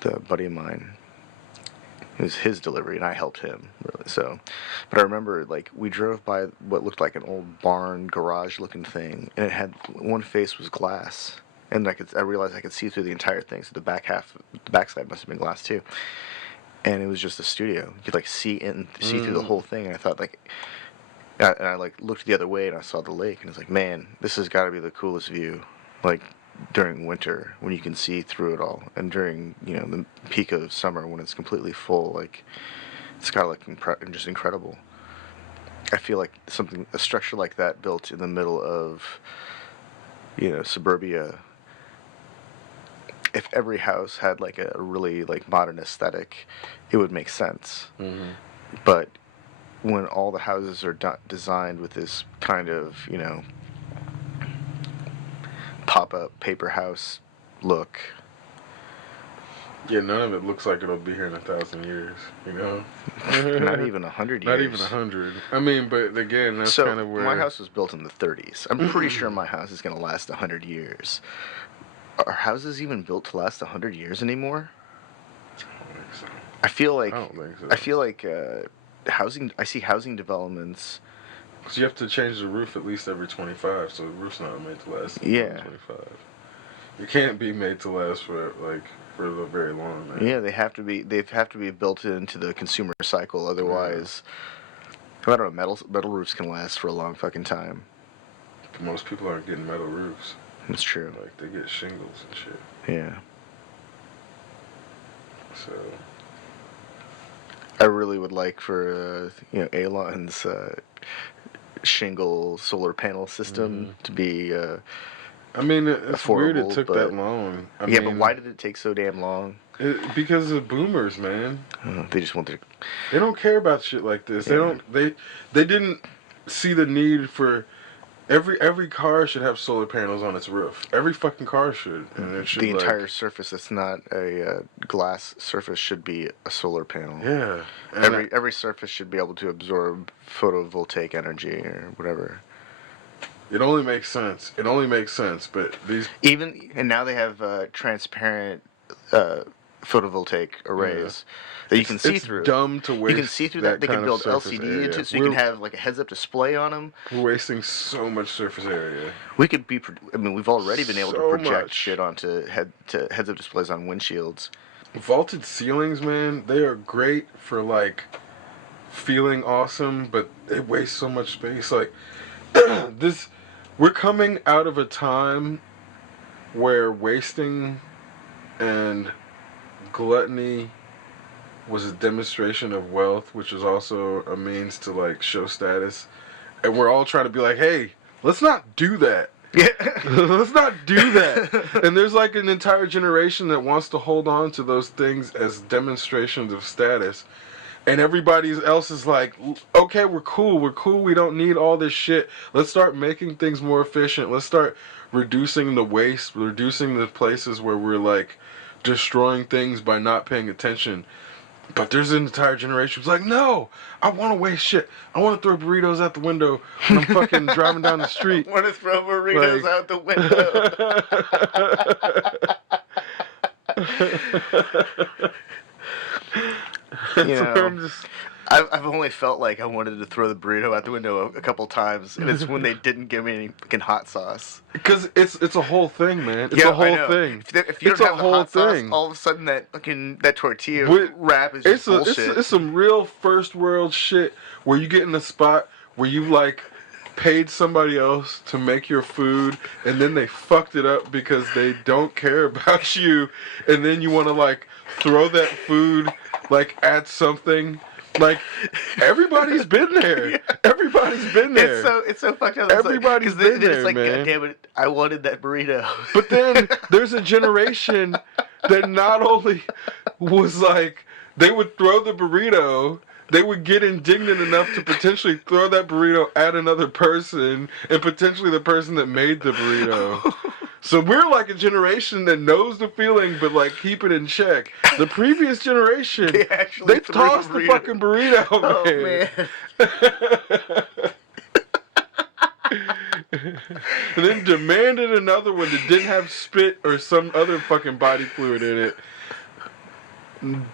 The buddy of mine. It was his delivery, and I helped him really. So, but I remember like we drove by what looked like an old barn garage looking thing, and it had one face was glass. And I realized I could see through the entire thing. So the backside must have been glass too. And it was just a studio. You could like see through the whole thing. And I thought like, and I like looked the other way and I saw the lake and I was like, man, this has got to be the coolest view. Like during winter when you can see through it all, and during the peak of summer when it's completely full, like it's got to look just incredible. I feel like a structure like that built in the middle of suburbia. If every house had like a really like modern aesthetic, it would make sense. But when all the houses are designed with this kind of pop-up paper house look, none of it looks like it'll be here in 1,000 years. Not even 100 years. Not even 100. I mean, but again, that's kind of where my house was built in the 30s. I'm pretty sure my house is going to last 100 years. Are houses even built to last 100 years anymore? I don't think so. I feel like I don't think so. I feel like housing. I see housing developments. Because you have to change the roof at least every 25, so the roof's not made to last 25. It can't be made to last for a very long, man. Yeah, they have to be built into the consumer cycle. Otherwise, I don't know. Metal roofs can last for a long fucking time. But most people aren't getting metal roofs. That's true. Like they get shingles and shit. Yeah. So. I really would like for Alon's shingle solar panel system to be. I mean, it's weird it took that long. But why did it take so damn long? Because of boomers, man. They just want to. They don't care about shit like this. Yeah. They didn't see the need for. Every car should have solar panels on its roof. Every fucking car should. And it should the entire surface that's not a glass surface should be a solar panel. Yeah. Every surface should be able to absorb photovoltaic energy or whatever. It only makes sense. But these and now they have transparent photovoltaic arrays that you can see it's through. dumb to waste. You can see through that. They can kind of build surface LCD area. into, so you can have like a heads-up display on them. We're wasting so much surface area. We could be. I mean, we've already been able to So project much. shit onto heads-up displays on windshields. Vaulted ceilings, man, they are great for like feeling awesome, but they waste so much space. Like we're coming out of a time where wasting and gluttony was a demonstration of wealth, which is also a means to like show status, and we're all trying to be like, hey, let's not do that. Yeah. Let's not do that. And there's like an entire generation that wants to hold on to those things as demonstrations of status. And everybody else is like, okay, we're cool, we don't need all this shit. Let's start making things more efficient. Let's start reducing the waste, reducing the places where we're like destroying things by not paying attention. But there's an entire generation who's like, no, I want to waste shit. I want to throw burritos out the window when I'm fucking driving down the street. I want to throw burritos out the window. I've only felt like I wanted to throw the burrito out the window a couple times, and it's when they didn't give me any fucking hot sauce. Because it's a whole thing, man. It's a whole thing. If you don't have the hot sauce, all of a sudden that tortilla wrap is just bullshit. It's some real first world shit where you get in a spot where you like paid somebody else to make your food, and then they fucked it up because they don't care about you, and then you want to like throw that food like at something. Like, everybody's been there. Yeah. Everybody's been there. It's so fucked up. Everybody's been there, it's like, man. God damn it, I wanted that burrito. But then there's a generation that not only was like, they would throw the burrito, they would get indignant enough to potentially throw that burrito at another person, and potentially the person that made the burrito. So we're like a generation that knows the feeling, but like keep it in check. The previous generation, they tossed the fucking burrito, man. And then demanded another one that didn't have spit or some other fucking body fluid in it.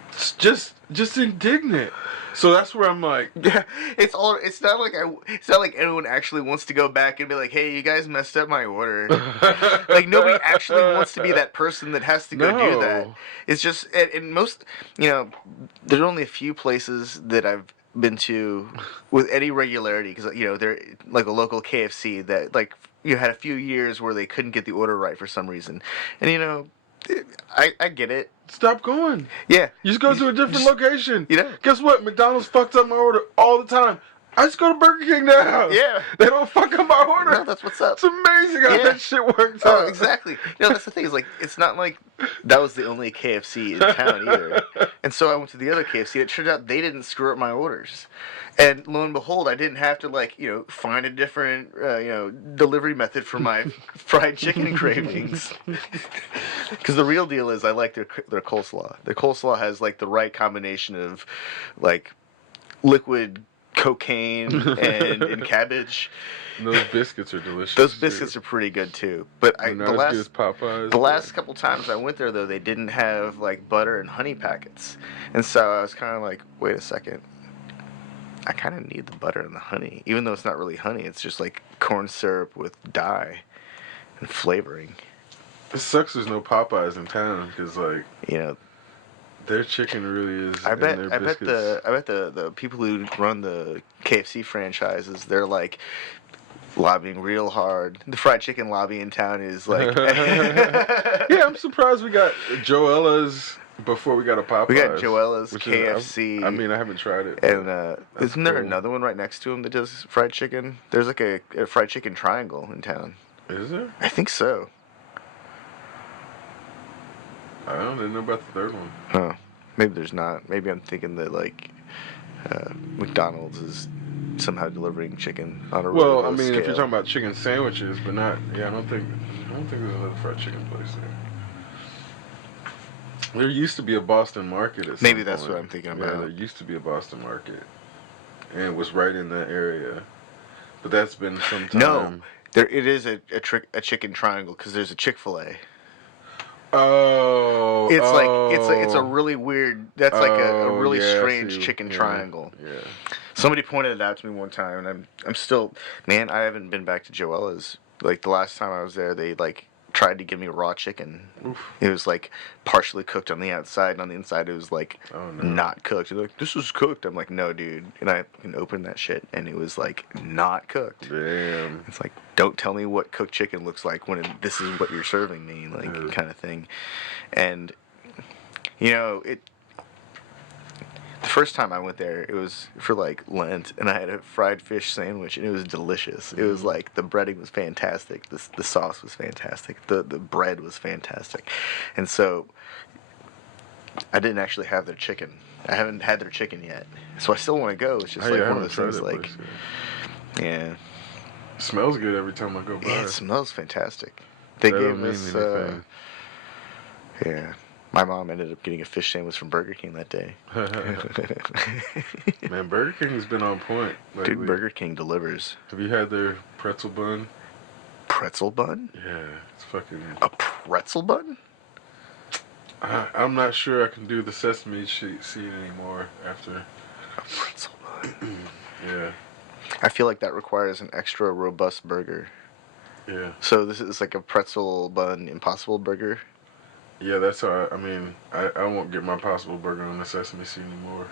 It's just indignant. So that's where I'm like, yeah, it's not like anyone actually wants to go back and be like, hey, you guys messed up my order. Like, nobody actually wants to be that person that has to go do that. It's just, and most, there's only a few places that I've been to with any regularity, because they're like a local KFC that like had a few years where they couldn't get the order right for some reason, and I get it. Stop going. Yeah. You just go to a different location. Yeah. Guess what? McDonald's fucks up my order all the time. I just go to Burger King now. Yeah. They don't fuck up my order. No, that's what's up. It's amazing how that shit works out. Oh, exactly. That's the thing. Is like, it's not like that was the only KFC in town either. And so I went to the other KFC. It turned out they didn't screw up my orders. And lo and behold, I didn't have to find a different delivery method for my fried chicken cravings. Because the real deal is I like their coleslaw. Their coleslaw has like the right combination of like liquid cocaine and cabbage. And those biscuits are delicious. Those biscuits are pretty good too. But the last couple times I went there though, they didn't have like butter and honey packets, and so I was kind of like, wait a second. I kind of need the butter and the honey, even though it's not really honey. It's just like corn syrup with dye and flavoring. It sucks there's no Popeyes in town because, like, their chicken really is. I bet the people who run the KFC franchises, they're like lobbying real hard. The fried chicken lobby in town is like. Yeah, I'm surprised we got Joella's before we got a Popeyes. We got Joella's, KFC. I haven't tried it. And isn't there another one right next to him that does fried chicken? There's like a fried chicken triangle in town. Is there? I think so. I didn't know about the third one. Oh, maybe there's not. Maybe I'm thinking that like McDonald's is somehow delivering chicken on a really low scale. If you're talking about chicken sandwiches, but not. Yeah, I don't think there's another fried chicken place there. There used to be a Boston Market at some Maybe that's point. what I'm thinking about. Yeah, there used to be a Boston Market, and it was right in that area. But that's been some time. No, it is a chicken triangle because there's a Chick-fil-A. Oh, It's like it's a really weird. That's like a oh, really yeah, I strange see. chicken Yeah, triangle. yeah. Somebody pointed it out to me one time, and I'm still, man. I haven't been back to Joella's. Like the last time I was there, they like tried to give me raw chicken. Oof. It was like partially cooked on the outside, and on the inside it was like Oh no. not cooked. They're like, "This is cooked." I'm like, "No, dude." And I can open that shit, and it was like not cooked. Damn. It's like, don't tell me what cooked chicken looks like when this is what you're serving me, like Yeah. kind of thing. And you know, the first time I went there, it was for like Lent, and I had a fried fish sandwich, and it was delicious. It was like the breading was fantastic, the sauce was fantastic, the bread was fantastic, and so I didn't actually have their chicken. I haven't had their chicken yet, so I still want to go. It's just Hey, like I one of haven't those tried things, that like place yet. yeah, It smells good every time I go by. yeah, it smells fantastic. They That gave don't mean us anything. yeah. My mom ended up getting a fish sandwich from Burger King that day. Man, Burger King's been on point lately. Dude, Burger King delivers. Have you had their pretzel bun? Pretzel bun? Yeah, it's fucking. A pretzel bun? I'm not sure I can do the sesame seed anymore after. A pretzel bun. Yeah, I feel like that requires an extra robust burger. yeah, So this is like a pretzel bun impossible burger? yeah. That's how I mean, I won't get my Possible Burger on the sesame seed anymore.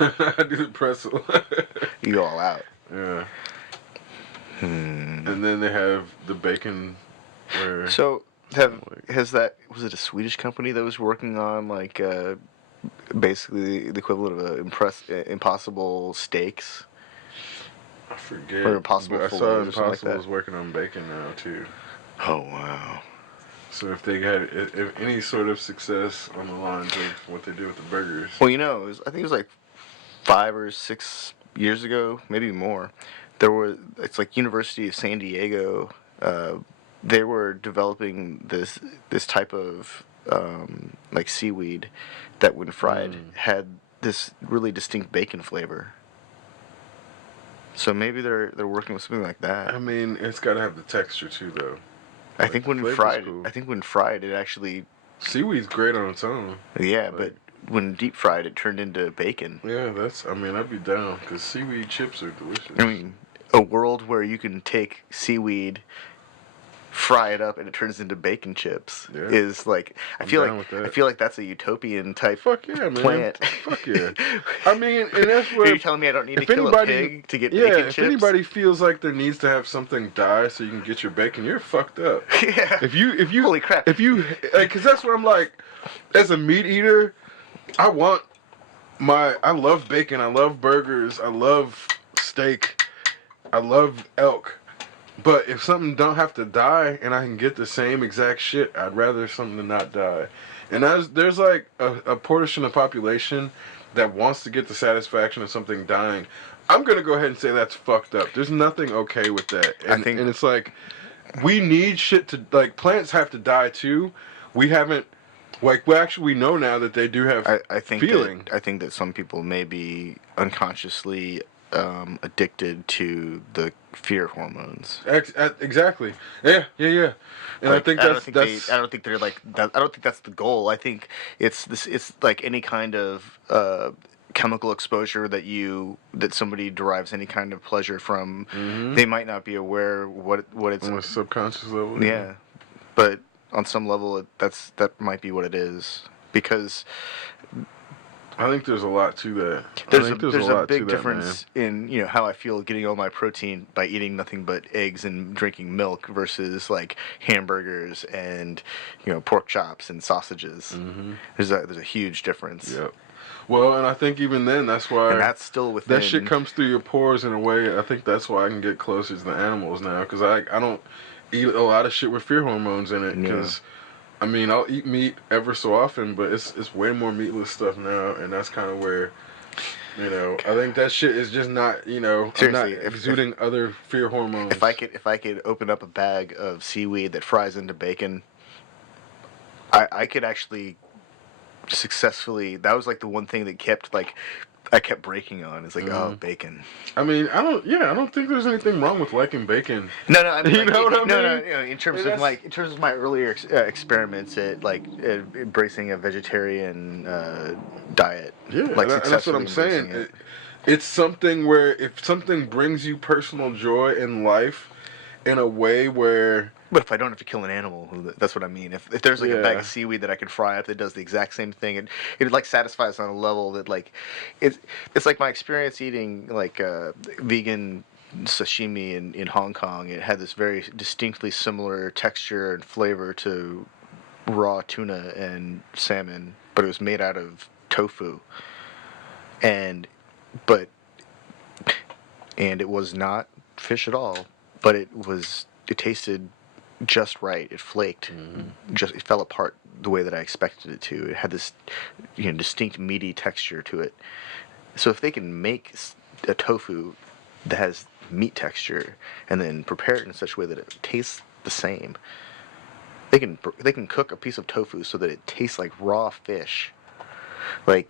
I do the pretzel. You go all out. Yeah, Hmm. and then they have the bacon. Where So was it a Swedish company that was working on like basically the equivalent of impossible steaks I forget. or impossible But I fillets saw or something like Impossible that? is working on bacon now too. Oh wow. So if they had if any sort of success on the lines of what they do with the burgers, Well, you know, I think it was like 5 or 6 years ago, maybe more. It's like University of San Diego. They were developing this type of like seaweed that, when fried, had this really distinct bacon flavor. So maybe they're working with something like that. I mean, it's got to have the texture too, though. I Like, think the when flavor's fried, cool. I think when fried, it actually Seaweed's great on its own. yeah, Like- but when deep fried, it turned into bacon. Yeah, I mean, I'd be down because seaweed chips are delicious. I mean, a world where you can take seaweed, fry it up, and it turns into bacon chips Yeah. is like I'm down with that. I feel like that's a utopian type Fuck yeah, man. plant. Fuck yeah. I mean, and that's Are where. you telling me I don't need to If kill a anybody, pig to get yeah, bacon if chips? anybody feels like there needs to have something die so you can get your bacon, you're fucked up. Yeah. If you Holy crap. If you like, cause that's what I'm like. As a meat eater, I love bacon. I love burgers. I love steak. I love elk. But if something don't have to die and I can get the same exact shit, I'd rather something to not die. And there's like a portion of the population that wants to get the satisfaction of something dying. I'm gonna go ahead and say that's fucked up. There's nothing okay with that. And, and it's like, we need shit to, like, plants have to die too. We haven't, like, we know now that they do have I think feeling. I think that some people may be unconsciously addicted to the fear hormones. Exactly. Yeah. And Like, I think that's I don't think they're like that. I don't think that's the goal. I think it's like any kind of chemical exposure that somebody derives any kind of pleasure from. They might not be aware what it's on a subconscious level. yeah, but on some level that might be what it is, because I think there's a lot to that. there's a big difference in how I feel getting all my protein by eating nothing but eggs and drinking milk versus like hamburgers and pork chops and sausages. There's a huge difference. Yep. Well, and I think even then, that's why, and that's still within. That shit comes through your pores in a way. I think that's why I can get closer to the animals now, because I don't eat a lot of shit with fear hormones in it. Because I mean, I'll eat meat ever so often, but it's way more meatless stuff now, and that's kind of where, I think that shit is just not, Seriously, I'm not exuding other fear hormones. If I could open up a bag of seaweed that fries into bacon, I could actually successfully. That was like the one thing that kept like I kept breaking on. It's like, oh, bacon. I mean, I don't think there's anything wrong with liking bacon. No, I mean, you know what I mean? No, in terms of my earlier experiments at embracing a vegetarian diet. Yeah, like and that's what I'm saying. It's something where if something brings you personal joy in life, in a way where. But if I don't have to kill an animal, that's what I mean. If there's like a bag of seaweed that I can fry up that does the exact same thing, and it like satisfies on a level that like, it's like my experience eating like vegan sashimi in Hong Kong. It had this very distinctly similar texture and flavor to raw tuna and salmon, but it was made out of tofu, and it was not fish at all, but it tasted just right. It flaked. It fell apart the way that I expected it to. It had this, distinct meaty texture to it. So if they can make a tofu that has meat texture and then prepare it in such a way that it tastes the same, they can cook a piece of tofu so that it tastes like raw fish. Like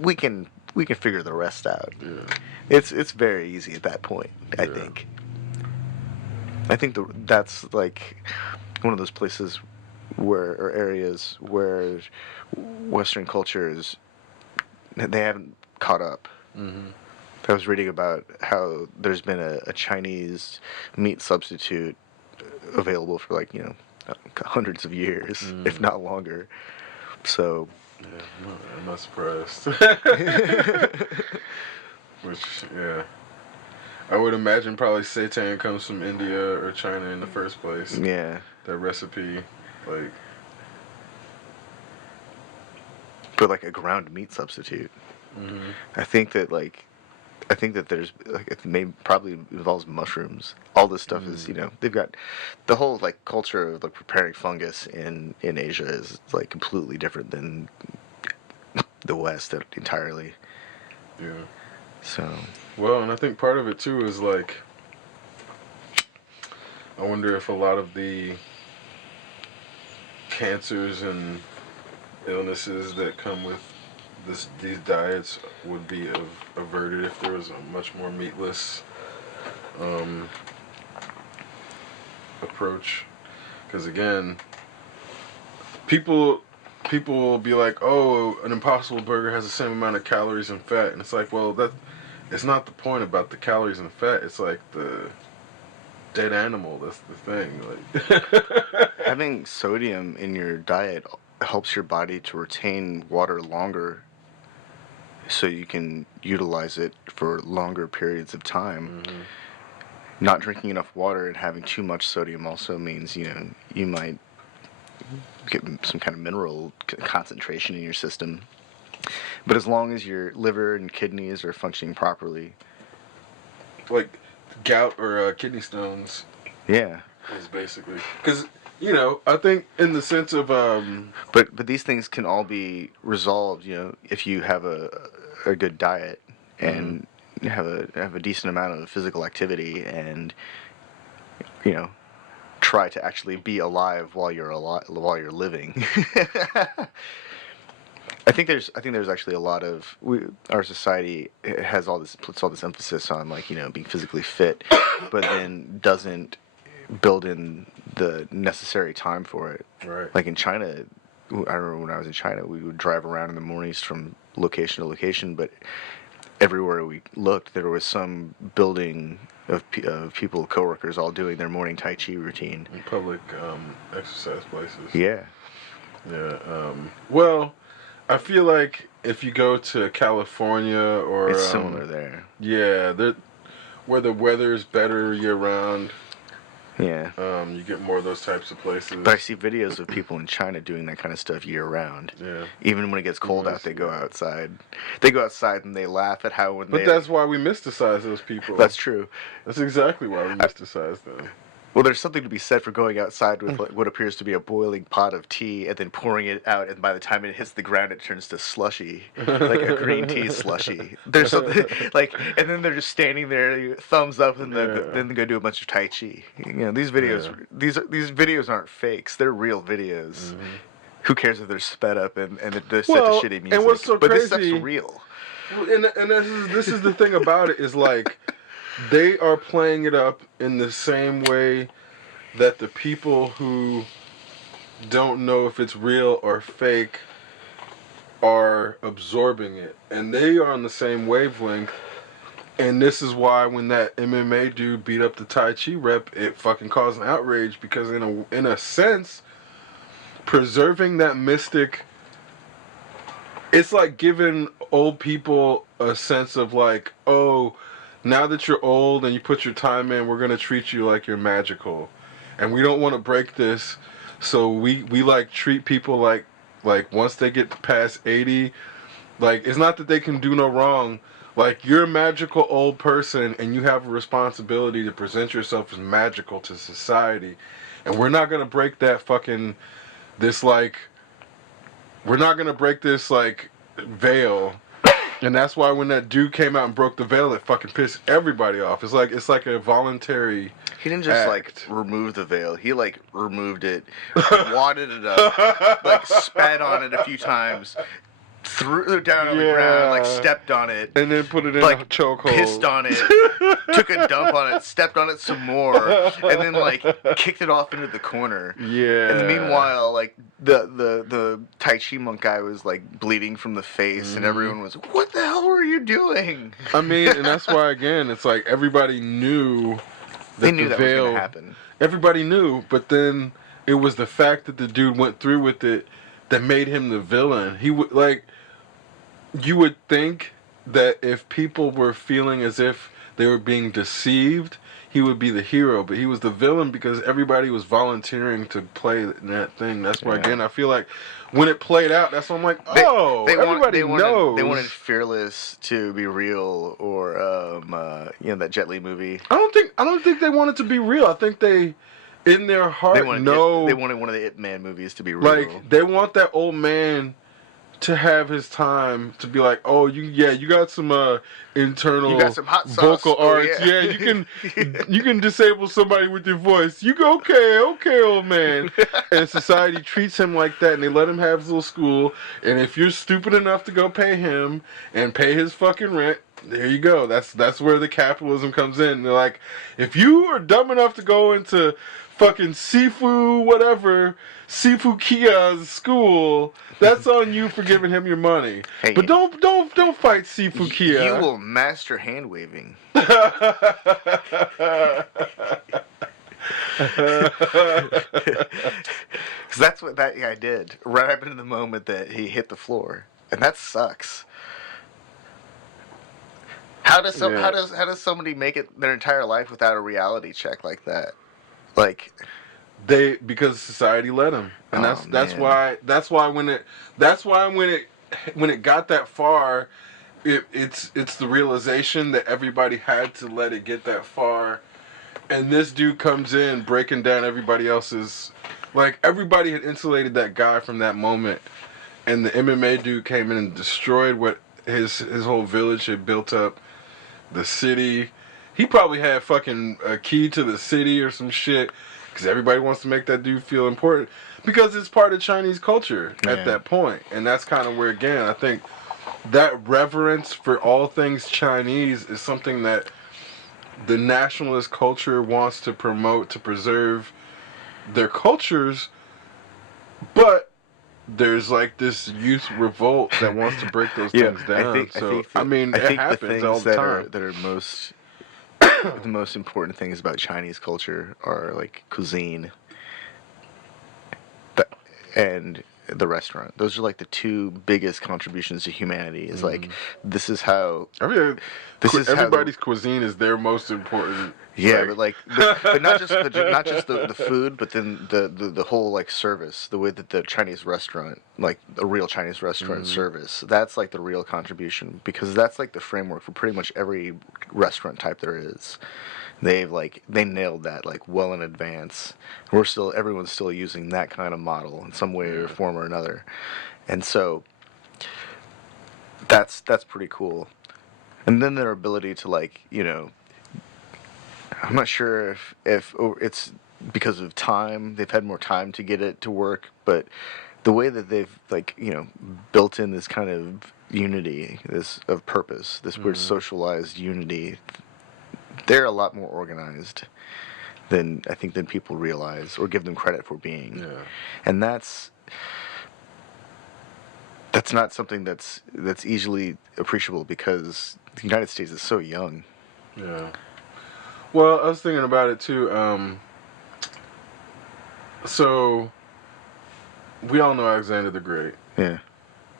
we can figure the rest out. Yeah. It's very easy at that point, I think. I think that's like one of those places or areas where Western cultures, they haven't caught up. I was reading about how there's been a Chinese meat substitute available for like hundreds of years, if not longer. So. Yeah, I'm not surprised. Which, I would imagine probably seitan comes from India or China in the first place. Yeah. That recipe, like. But like a ground meat substitute. I think that there's like it probably involves mushrooms. All this stuff is they've got the whole like culture of like preparing fungus in Asia is like completely different than the West entirely. Yeah. So. Well, and I think part of it too is like, I wonder if a lot of the cancers and illnesses that come with these diets would be averted if there was a much more meatless approach. Because again, people will be like, oh, an Impossible Burger has the same amount of calories and fat, and it's like, well, it's not the point about the calories and fat. It's like the dead animal. That's the thing. Like having sodium in your diet helps your body to retain water longer, so you can utilize it for longer periods of time. Not drinking enough water and having too much sodium also means you might get some kind of mineral concentration in your system. But as long as your liver and kidneys are functioning properly, like gout or kidney stones. Yeah. Is basically because I think in the sense of But these things can all be resolved. If you have a good diet and have a decent amount of physical activity and try to actually be alive while you're living. I think there's actually a lot of our society puts all this emphasis on like being physically fit, but then doesn't build in the necessary time for it. Right. Like in China, I remember when I was in China, we would drive around in the mornings from location to location, but everywhere we looked, there was some building of people, coworkers, all doing their morning Tai Chi routine. In public exercise places. Yeah. Yeah. Well, I feel like if you go to California or it's similar there. Yeah, where the weather is better year round. Yeah. You get more of those types of places. But I see videos of people in China doing that kind of stuff year round. Yeah. Even when it gets cold out, they go outside. They go outside and they laugh at how But that's why we mysticize those people. That's true. That's exactly why we mysticize them. Well, there's something to be said for going outside with what appears to be a boiling pot of tea and then pouring it out, and by the time it hits the ground, it turns to slushy, like a green tea slushy. There's something and then they're just standing there, thumbs up, and then they go do a bunch of Tai Chi. These videos, these videos aren't fakes; they're real videos. Who cares if they're sped up and they're set to shitty music? And what's so but crazy? This stuff's real. And this is the thing about it is like they are playing it up in the same way that the people who don't know if it's real or fake are absorbing it, and they are on the same wavelength. And this is why when that MMA dude beat up the Tai Chi rep, it fucking caused an outrage because in a sense, preserving that mystic, it's like giving old people a sense of like, oh, now that you're old and you put your time in, we're gonna treat you like you're magical, and we don't want to break this, so we like treat people like once they get past 80, like it's not that they can do no wrong. Like you're a magical old person and you have a responsibility to present yourself as magical to society, and we're not gonna break that fucking this like we're not gonna break this like veil. And that's why when that dude came out and broke the veil, it fucking pissed everybody off. It's like a voluntary. He didn't just act. like remove the veil. He like removed it, wadded it up, like spat on it a few times, threw it down on the ground, like stepped on it, and then put it in like a chokehold. Pissed on it, took a dump on it, stepped on it some more, and then like kicked it off into the corner. Yeah. And meanwhile, like the Tai Chi monk guy was like bleeding from the face, and everyone was, "What the hell were you doing?" I mean, and that's why again, it's like everybody knew. They knew that was going to happen. Everybody knew, but then it was the fact that the dude went through with it that made him the villain. He would like. You would think that if people were feeling as if they were being deceived, he would be the hero, but he was the villain because everybody was volunteering to play that thing. That's why, again, I feel like when it played out, that's why I'm like, everybody knows. They wanted Fearless to be real, or that Jet Li movie. I don't think they want it to be real. I think they, in their heart, they wanted one of the Ip Man movies to be real. Like they want that old man to have his time to be like, oh, you got some internal you got some hot sauce. Vocal arts. Yeah, you can disable somebody with your voice. You go, okay, old man. And society treats him like that, and they let him have his little school. And if you're stupid enough to go pay him and pay his fucking rent, there you go. That's where the capitalism comes in. They're like, if you are dumb enough to go into fucking Sifu Kia's school, that's on you for giving him your money. Hey, but don't fight Sifu Kia. You will master hand waving. Because that's what that guy did right up into the moment that he hit the floor, and that sucks. How does somebody make it their entire life without a reality check like that? Like because society let them, and that's why when it got that far, it's the realization that everybody had to let it get that far, and this dude comes in breaking down everybody else's, like everybody had insulated that guy from that moment, and the MMA dude came in and destroyed what his whole village had built up, the city. He probably had fucking a key to the city or some shit. Because everybody wants to make that dude feel important. Because it's part of Chinese culture at that point. And that's kind of where, again, I think that reverence for all things Chinese is something that the nationalist culture wants to promote, to preserve their cultures. But there's like this youth revolt that wants to break those things down. I think it happens all the time. That are most... the most important things about Chinese culture are like cuisine and the restaurant. Those are like the two biggest contributions to humanity. Is like this is how everybody's cuisine is their most important. Yeah, but not just the food, but then the whole like service, the way that the Chinese restaurant, like a real Chinese restaurant service, that's like the real contribution, because that's like the framework for pretty much every restaurant type there is. They nailed that like well in advance. Everyone's still using that kind of model in some way or form or another, and so that's pretty cool. And then their ability to like, I'm not sure if it's because of time, they've had more time to get it to work, but the way that they've built in this kind of unity, this of purpose, this weird socialized unity, they're a lot more organized than I think than people realize or give them credit for being. Yeah. And that's not something that's easily appreciable because the United States is so young. Yeah. Well, I was thinking about it too. So we all know Alexander the Great. Yeah.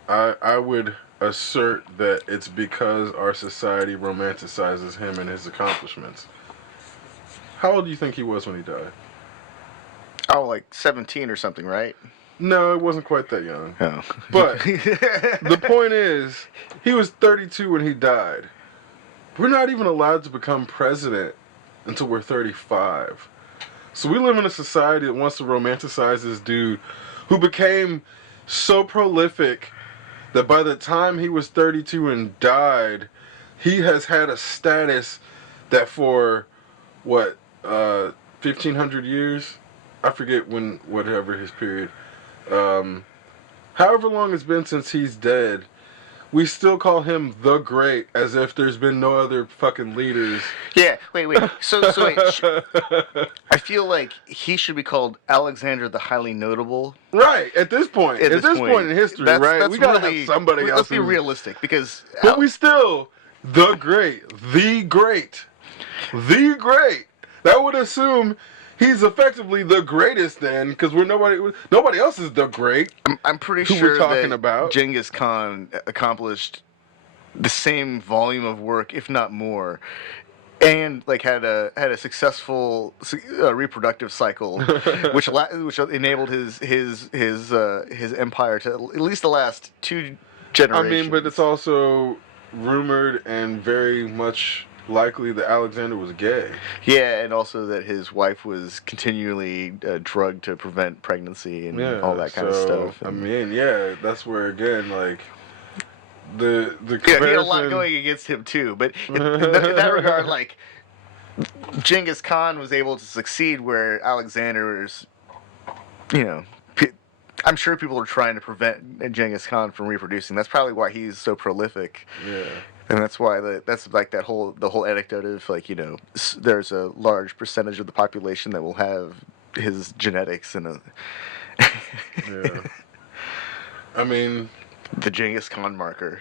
I would assert that it's because our society romanticizes him and his accomplishments. How old do you think he was when he died? Oh, like 17 or something, right? No, it wasn't quite that young. Oh. But the point is, he was 32 when he died. We're not even allowed to become president until we're 35. So we live in a society that wants to romanticize this dude who became so prolific that by the time he was 32 and died, he has had a status that for, 1,500 years? I forget when, whatever his period. However long it's been since he's dead, we still call him the Great as if there's been no other fucking leaders. Yeah, wait. So wait. I feel like he should be called Alexander the Highly Notable. Right, at this point. At this point in history, right? We gotta have somebody else. Let's be realistic, because... But we still, the Great. The Great. The Great. That would assume he's effectively the greatest then, because nobody else is the Great. I'm pretty who sure we're talking that about. Genghis Khan accomplished the same volume of work, if not more, and like had a successful reproductive cycle, which enabled his empire to at least the last 2 generations. I mean, but it's also rumored and very much likely that Alexander was gay. Yeah, and also that his wife was continually drugged to prevent pregnancy and all that kind of stuff. I mean, yeah, that's where again, like the comparison. Yeah, he had a lot going against him too, but in that regard, like Genghis Khan was able to succeed where Alexander's, I'm sure people are trying to prevent Genghis Khan from reproducing. That's probably why he's so prolific. Yeah. And that's why that's like the whole anecdote of like, there's a large percentage of the population that will have his genetics in a Yeah. I mean, the Genghis Khan marker.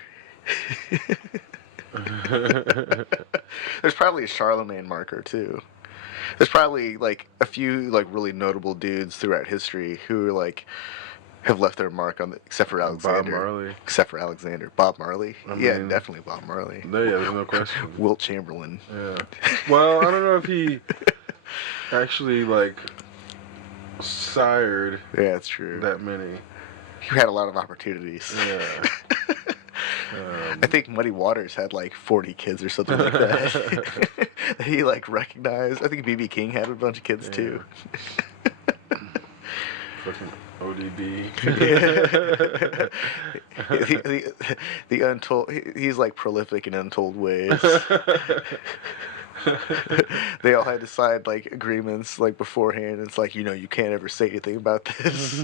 There's probably a Charlemagne marker too. There's probably like a few like really notable dudes throughout history who like have left their mark on except for Alexander. Bob Marley. Except for Alexander. Bob Marley? Yeah, definitely Bob Marley. Yeah, there's no question. Wilt Chamberlain. Yeah. Well, I don't know if he actually like sired that's true. that many. You had a lot of opportunities. Yeah. I think Muddy Waters had like 40 kids or something like that. That he like recognized. I think B.B. King had a bunch of kids too. Fucking ODB. the untold. He's like prolific in untold ways. They all had to sign like agreements like beforehand. It's like you can't ever say anything about this.